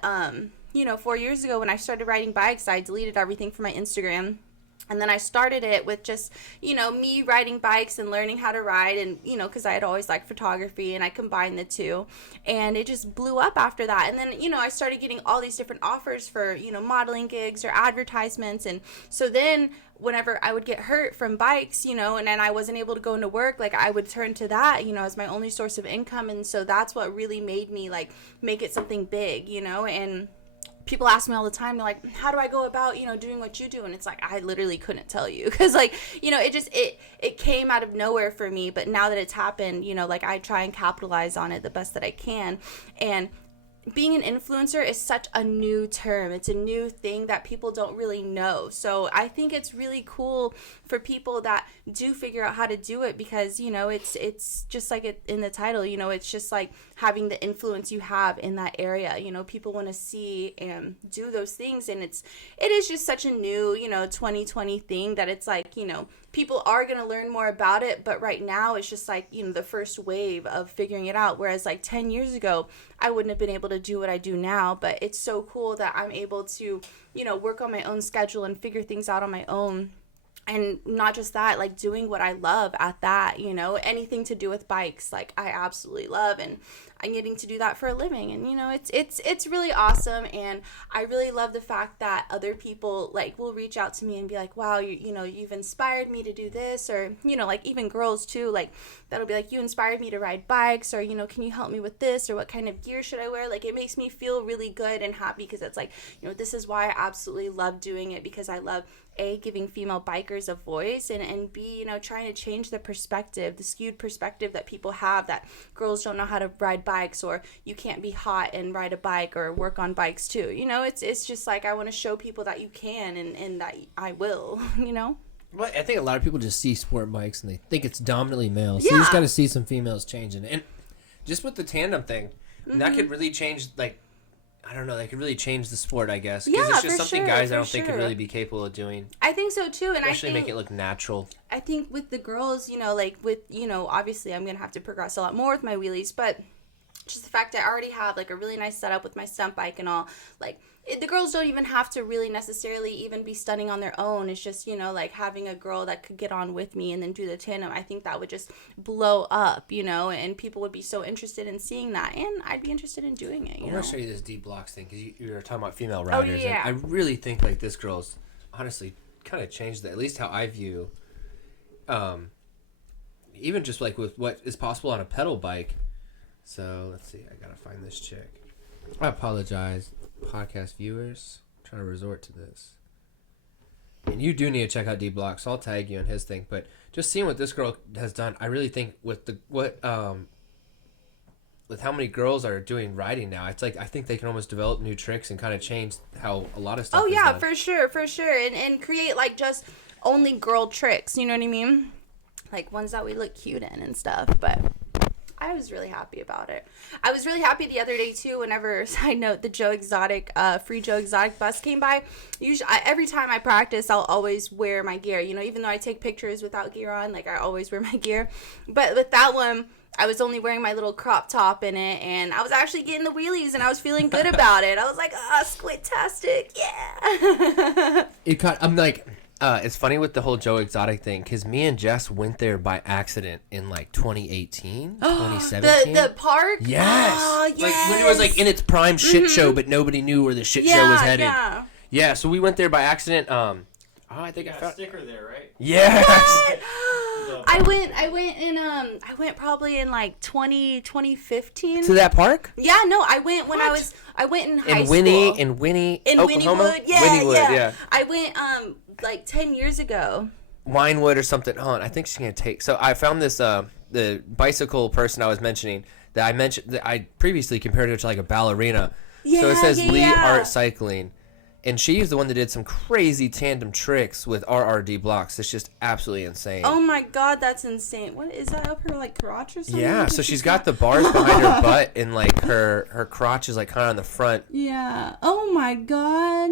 4 years ago when I started riding bikes, I deleted everything from my Instagram. And then I started it with just, me riding bikes and learning how to ride and, because I had always liked photography and I combined the two. And it just blew up after that. And then, I started getting all these different offers for, modeling gigs or advertisements. And so then whenever I would get hurt from bikes, and then I wasn't able to go into work, like I would turn to that, as my only source of income. And so that's what really made me like make it something big, and people ask me all the time, they're like, how do I go about, doing what you do? And it's like, I literally couldn't tell you. Because, like, it came out of nowhere for me. But now that it's happened, like, I try and capitalize on it the best that I can. And being an influencer is such a new term. It's a new thing that people don't really know. So I think it's really cool for people that do figure out how to do it because, it's just like it in the title, it's just like having the influence you have in that area. People want to see and do those things. And it is just such a new, 2020 thing that it's like, people are going to learn more about it. But right now it's just like, the first wave of figuring it out. Whereas like 10 years ago, I wouldn't have been able to do what I do now. But it's so cool that I'm able to, work on my own schedule and figure things out on my own. And not just that, like doing what I love at that, anything to do with bikes, like I absolutely love, and I'm getting to do that for a living. And, it's really awesome. And I really love the fact that other people like will reach out to me and be like, wow, you've inspired me to do this, or, like even girls too, like that'll be like, you inspired me to ride bikes, or, can you help me with this, or what kind of gear should I wear? Like it makes me feel really good and happy because it's like, this is why I absolutely love doing it, because I love giving female bikers a voice, and B, trying to change the perspective, the skewed perspective that people have that girls don't know how to ride bikes, or you can't be hot and ride a bike or work on bikes too. It's just like I want to show people that you can, and that I will, Well, I think A lot of people just see sport bikes and they think it's dominantly male. So you just got to see some females changing it. And just with the tandem thing, that could really change, like, I don't know, that could really change the sport, I guess. Because it's just something guys I don't think could really be capable of doing. I think so too. And especially make it look natural. I think with the girls, like with, obviously I'm going to have to progress a lot more with my wheelies, but just the fact that I already have like a really nice setup with my stunt bike and all, like the girls don't even have to really necessarily even be stunning on their own. It's just, like having a girl that could get on with me and then do the tandem. I think that would just blow up, and people would be so interested in seeing that, and I'd be interested in doing it. I want to show you this D blocks thing because you were talking about female riders. Oh, yeah. And I really think like this girl's honestly kind of changed that, at least how I view, even just like with what is possible on a pedal bike. So let's see, I gotta find this chick. I apologize, podcast viewers. I'm trying to resort to this. And you do need to check out D Block, so I'll tag you on his thing. But just seeing what this girl has done, I really think with with how many girls are doing riding now, it's like I think they can almost develop new tricks and kind of change how a lot of stuff. Oh is yeah, done. for sure, and create like just only girl tricks. You know what I mean? Like ones that we look cute in and stuff, but. I was really happy about it. I was really happy the other day too. Whenever, side note, the Joe Exotic, free Joe Exotic bus came by. Usually, every time I practice, I'll always wear my gear. Even though I take pictures without gear on, like I always wear my gear. But with that one, I was only wearing my little crop top in it, and I was actually getting the wheelies, and I was feeling good about it. I was like, squid-tastic, yeah. I'm like. It's funny with the whole Joe Exotic thing because me and Jess went there by accident in like 2018, 2017. The park? Yes. Oh, yes. Like when it was like in its prime shit show, but nobody knew where the shit show was headed. Yeah, so we went there by accident. I think I found a sticker there, right? Yes. I went probably in like 2015. To that park? Yeah, no, I went when I went in high school. In Winnie, in Oklahoma? Winniewood, yeah. I went like 10 years ago. Winewood or something. Hold on, I think she's gonna take. So I found this the bicycle person I was mentioning that I previously compared her to like a ballerina. Yeah, so it says Lee Art Cycling. And she's the one that did some crazy tandem tricks with RRD blocks. It's just absolutely insane. Oh my god, that's insane. What is that up her like crotch or something? Yeah, so she's got the bars behind her butt and like her crotch is like kind of on the front. Yeah. Oh my god.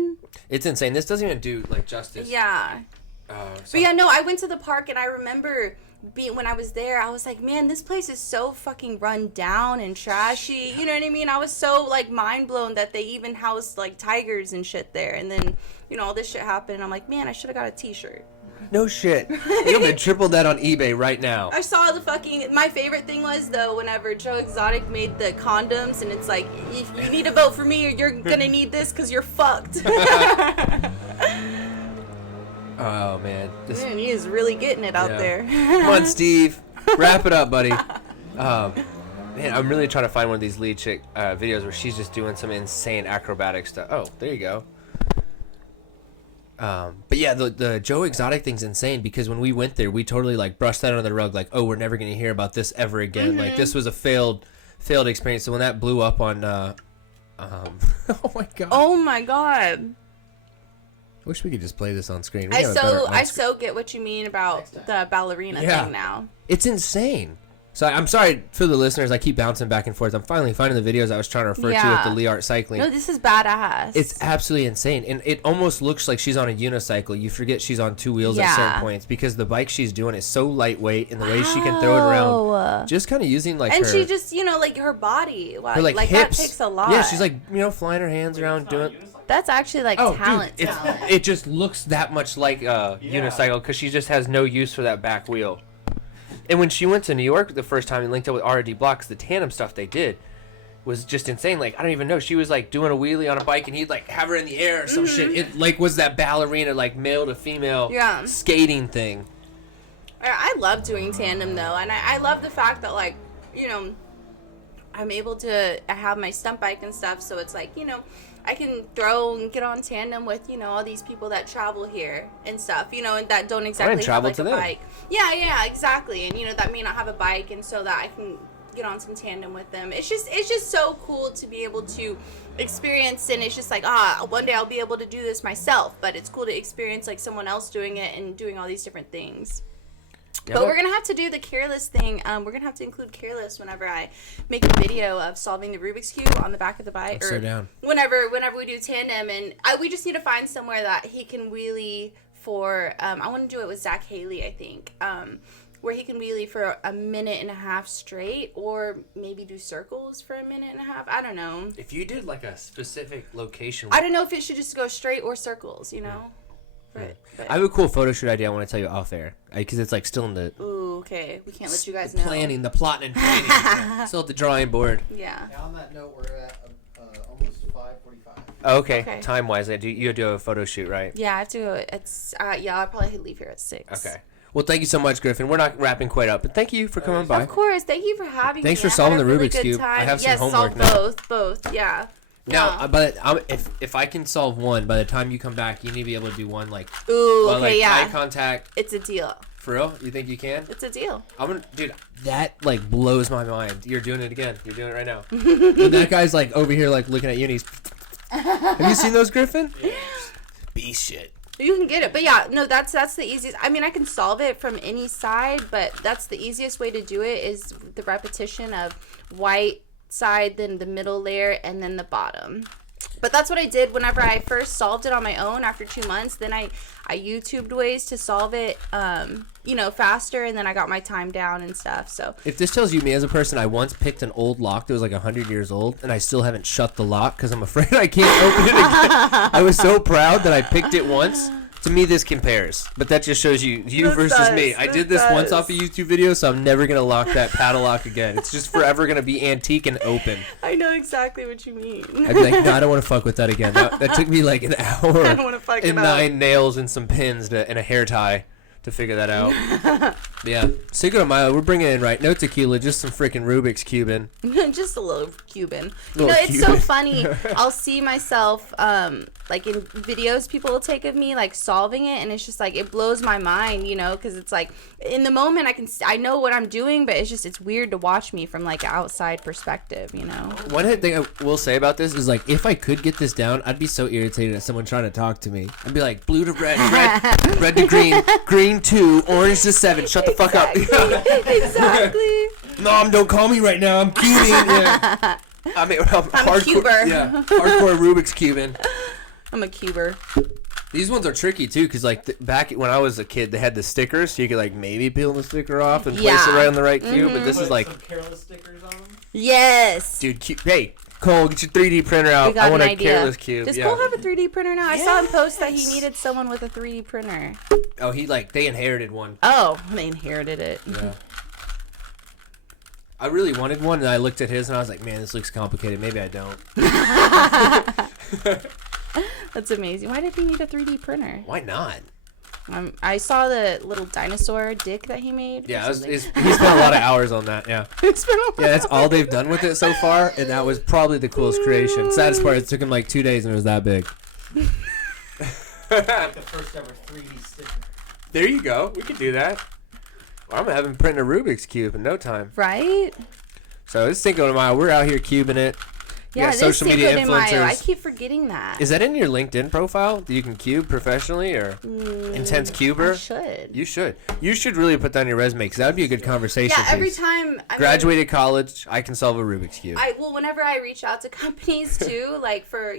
It's insane. This doesn't even do like justice. Yeah. But yeah, no, I went to the park and I remember when I was there, I was like, man, this place is so fucking run down and trashy. You know what I mean? I was so like mind blown that they even housed like tigers and shit there. And then, you know, all this shit happened. And I'm like, man, I should have got a t-shirt. No shit. You'll be triple that on eBay right now. I saw the fucking... My favorite thing was, though, whenever Joe Exotic made the condoms, and it's like, if you need to vote for me or you're gonna need this because you're fucked. Oh, man. Man, he is really getting it out there. Come on, Steve. Wrap it up, buddy. Man, I'm really trying to find one of these lead chick videos where she's just doing some insane acrobatic stuff. Oh, there you go. But yeah, the Joe Exotic thing's insane because when we went there, we totally like brushed that under the rug, like, oh, we're never gonna hear about this ever again. Like this was a failed experience. So when that blew up on, oh my god. Oh my god. Wish we could just play this on screen. I so get what you mean about the ballerina thing now. It's insane. So I'm sorry for the listeners. I keep bouncing back and forth. I'm finally finding the videos I was trying to refer to with the Lee Art cycling. No, this is badass. It's absolutely insane. And it almost looks like she's on a unicycle. You forget she's on two wheels at certain points because the bike she's doing is so lightweight and the way she can throw it around. Just kind of using like and her... she just, you know, like her body. Her like hips. That takes a lot. Yeah, she's like, you know, flying her hands around doing... That's actually like talent. Dude, it just looks that much like a unicycle because she just has no use for that back wheel. And when she went to New York the first time and linked up with R&D Blocks, the tandem stuff they did was just insane. Like, I don't even know. She was like doing a wheelie on a bike and he'd like have her in the air or some shit. It like was that ballerina, like male to female skating thing. I love doing tandem though. And I love the fact that like, you know, I'm able to have my stunt bike and stuff. So it's like, you know, I can throw and get on tandem with, you know, all these people that travel here and stuff, you know, and that don't exactly have like a bike. Yeah, exactly. And, you know, that may not have a bike and so that I can get on some tandem with them. It's just so cool to be able to experience, and it's just like, one day I'll be able to do this myself, but it's cool to experience like someone else doing it and doing all these different things. But we're going to have to do the Kareless thing. We're going to have to include Kareless whenever I make a video of solving the Rubik's Cube on the back of the bike. I'm so down. Whenever we do tandem. And we just need to find somewhere that he can wheelie for, I want to do it with Zach Haley, I think, where he can wheelie for a minute and a half straight or maybe do circles for a minute and a half. I don't know. If you did like a specific location. I don't know if it should just go straight or circles, you know? Right, I have a cool photo shoot idea I want to tell you off air because it's like still in the okay, we can't let you guys know. The plotting and planning. Still at the drawing board. Yeah. On that note, we're at almost 5:45. Okay. Time wise, you do a photo shoot, right? Yeah, I have to go. It's I'll probably leave here at 6. Okay. Well, thank you so much, Griffin. We're not wrapping quite up, but thank you for coming by. Of course, thank you for having me. Thanks for solving the Rubik's Cube. I have some homework now. Both, yeah. Now, but if I can solve one, by the time you come back, you need to be able to do one like eye contact. It's a deal. For real? You think you can? It's a deal. Dude, that like blows my mind. You're doing it again. You're doing it right now. And that guy's like over here like looking at you and he's... Have you seen those, Griffin? Yeah. Beast shit. You can get it, but yeah, no, that's the easiest. I mean, I can solve it from any side, but that's the easiest way to do it is the repetition of white side, then the middle layer, and then the bottom. But that's what I did whenever I first solved it on my own after 2 months. Then I YouTubed ways to solve it, faster, and then I got my time down and stuff. So if this tells you me as a person, I once picked an old lock that was like 100 years old, and I still haven't shut the lock because I'm afraid I can't open it again. I was so proud that I picked it once. To me, this compares, but that just shows you versus me. I did this once off a YouTube video, so I'm never going to lock that padlock again. It's just forever going to be antique and open. I know exactly what you mean. I'd be like, no, I don't want to fuck with that again. That took me like an hour I don't want to fuck and 9 nails and some pins and a hair tie to figure that out. Yeah. Cinco de Mayo, we're bringing in, right? No tequila, just some freaking Rubik's Cubing. Just a little Cuban. It's so funny. I'll see myself, like in videos people will take of me, like solving it, and it's just like, it blows my mind, because it's like, in the moment I know what I'm doing, but it's weird to watch me from like an outside perspective, One thing I will say about this is like, if I could get this down, I'd be so irritated at someone trying to talk to me. I'd be like, blue to red, red to green 2, orange to 7, shut the fuck up. Exactly. Mom, don't call me right now, I'm cubing. Yeah. I'm hardcore, a cuber. Yeah, hardcore Rubik's cubing. I'm a cuber. These ones are tricky too, because like back when I was a kid, they had the stickers, so you could like maybe peel the sticker off and place it right on the right cube. But this is like some Kareless stickers on them. Yes. dude. Hey, Cole, get your 3D printer out. I want a Kareless cube. Does Cole have a 3D printer now? I saw him post that he needed someone with a 3D printer. Oh, they inherited one. Oh, they inherited it. Yeah. I really wanted one, and I looked at his, and I was like, man, this looks complicated. Maybe I don't. That's amazing. Why did he need a 3D printer? Why not? I saw the little dinosaur dick that he made. Yeah, he spent a lot of hours on that. Yeah. That's all they've done with it so far, and that was probably the coolest creation. Saddest part, it took him like 2 days, and it was that big. Like the first ever 3D sticker. There you go. We could do that. Well, I'm gonna have him print a Rubik's Cube in no time. Right? So it's Cinco de Mayo. We're out here cubing it. Yeah, this social media Cinco de Mayo. influencers. I keep forgetting that. Is that in your LinkedIn profile? Do you can cube professionally or intense cuber? I should. You should. You should really put that on your resume because that would be a good conversation. Yeah, every piece. time. Graduated college, I can solve a Rubik's Cube. Whenever I reach out to companies too, like for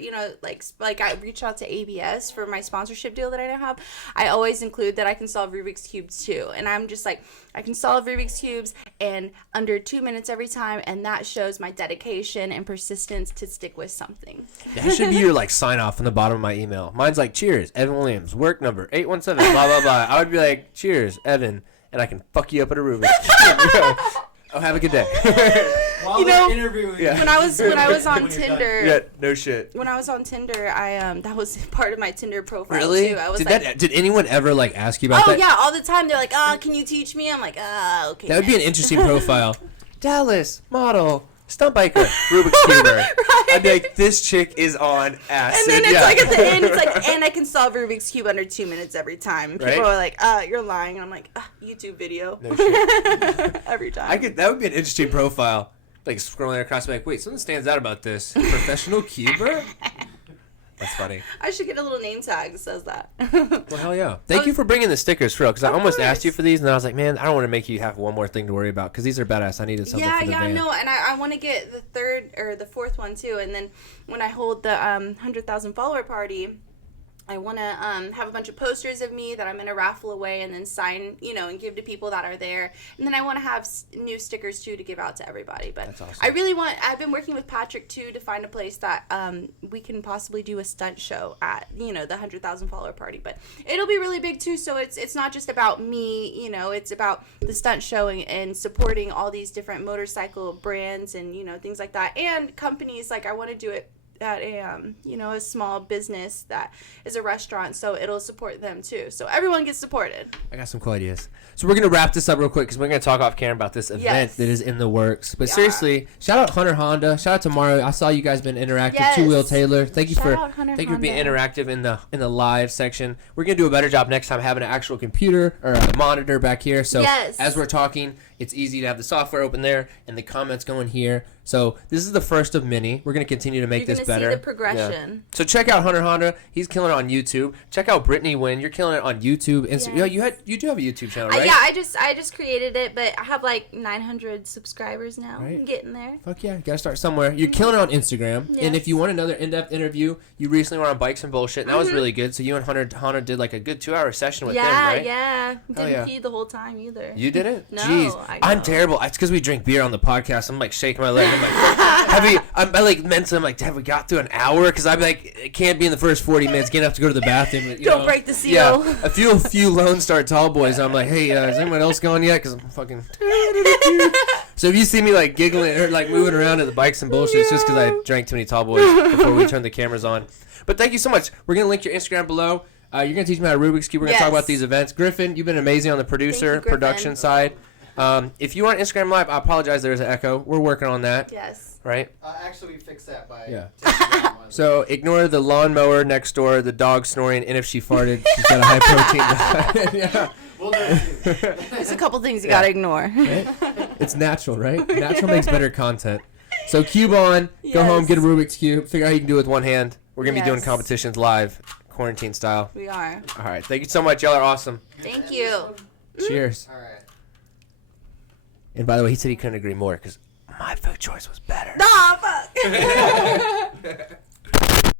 like I reach out to ABS for my sponsorship deal that I now have, I always include that I can solve Rubik's cubes too, and I'm just like I can solve Rubik's cubes in under 2 minutes every time, and that shows my dedication and persistence to stick with something. That should be your like sign off on the bottom of my email. Mine's like, cheers, Evan Williams, work number 817, blah blah blah. I would be like, cheers, Evan, and I can fuck you up at a Rubik's Cube. Oh, have a good day. While they're interviewing you. When I was on Tinder. Yeah, no shit. When I was on Tinder, I that was part of my Tinder profile Really? too. I was Did anyone ever like ask you about that? Oh yeah, all the time. They're like, can you teach me? I'm like, okay. That would be an interesting profile. Dallas model, stunt biker, Rubik's Cuber. Right. I'd be like, this chick is on acid. And then it's like at the end, it's like, and I can solve Rubik's Cube under 2 minutes every time. People Right? are like, you're lying. And I'm like, YouTube video. No shit. Every time. That would be an interesting profile. Like scrolling across, like, wait, something stands out about this. Professional cuber? That's funny. I should get a little name tag that says that. Well, hell yeah. Thank you for bringing the stickers, for real, because I almost asked you for these, and I was like, man, I don't want to make you have one more thing to worry about, because these are badass. I needed something for the van. No, and I want to get the third or the fourth one too. And then when I hold the 100,000 follower party, I want to have a bunch of posters of me that I'm going to raffle away and then sign, and give to people that are there. And then I want to have new stickers, too, to give out to everybody. But that's awesome. I've been working with Patrick, too, to find a place that we can possibly do a stunt show at, the 100,000 follower party. But it'll be really big, too, so it's not just about me, it's about the stunt show and supporting all these different motorcycle brands and, things like that. And companies, like I want to do it at a small business that is a restaurant, so it'll support them too, so everyone gets supported. I got some cool ideas. So we're gonna wrap this up real quick because we're gonna talk off camera about this event that is in the works. But seriously, shout out Hunter Honda, shout out to Mario. I saw you guys been interactive. Yes. Two Wheel Taylor, thank you for being Honda. interactive in the live section. We're gonna do a better job next time having an actual computer or a monitor back here. So as we're talking, it's easy to have the software open there and the comments going here. So this is the first of many. We're going to continue to make this better. See the progression. Yeah. So check out Hunter Honda. He's killing it on YouTube. Check out Brittany Winn. You're killing it on YouTube. Instagram. Yes. You do have a YouTube channel, right? Yeah, I just created it, but I have like 900 subscribers now. Right. I'm getting there. Fuck yeah, you gotta start somewhere. You're killing it on Instagram. Yes. And if you want another in-depth interview, you recently were on Bikes and Bullshit, and that was really good. So you and Hunter did like a good 2-hour session with them, right? Yeah. Didn't pee the whole time either. You didn't? No. Jeez. I'm terrible. It's because we drink beer on the podcast. I'm like shaking my leg. I'm like, I'm like mentally, I'm like, have we got through an hour? Because I'm like, it can't be in the first 40 minutes. Getting up to go to the bathroom. Don't break the seal. Yeah, a few Lone Star Tall Boys. I'm like, hey, is anyone else going yet? Because I'm fucking. So if you see me like giggling or like moving around at the Bikes and Bullshit, it's just because I drank too many Tall Boys before we turned the cameras on. But thank you so much. We're gonna link your Instagram below. You're gonna teach me how to Rubik's Cube. We're gonna talk about these events. Griffin, you've been amazing on the production side. If you want Instagram Live, I apologize. There's an echo. We're working on that. Yes. Right? Actually, we fixed that by Yeah. taking down one. So ignore the lawnmower next door, the dog snoring, and if she farted, she's got a high protein diet. Yeah. We'll do it. There's a couple things you gotta ignore. Right? It's natural, right? Natural makes better content. So cube on, go home, get a Rubik's Cube, figure out how you can do it with one hand. We're going to be doing competitions live, quarantine style. We are. All right. Thank you so much. Y'all are awesome. Thank you. Cheers. All right. And by the way, he said he couldn't agree more because my food choice was better. Nah, fuck.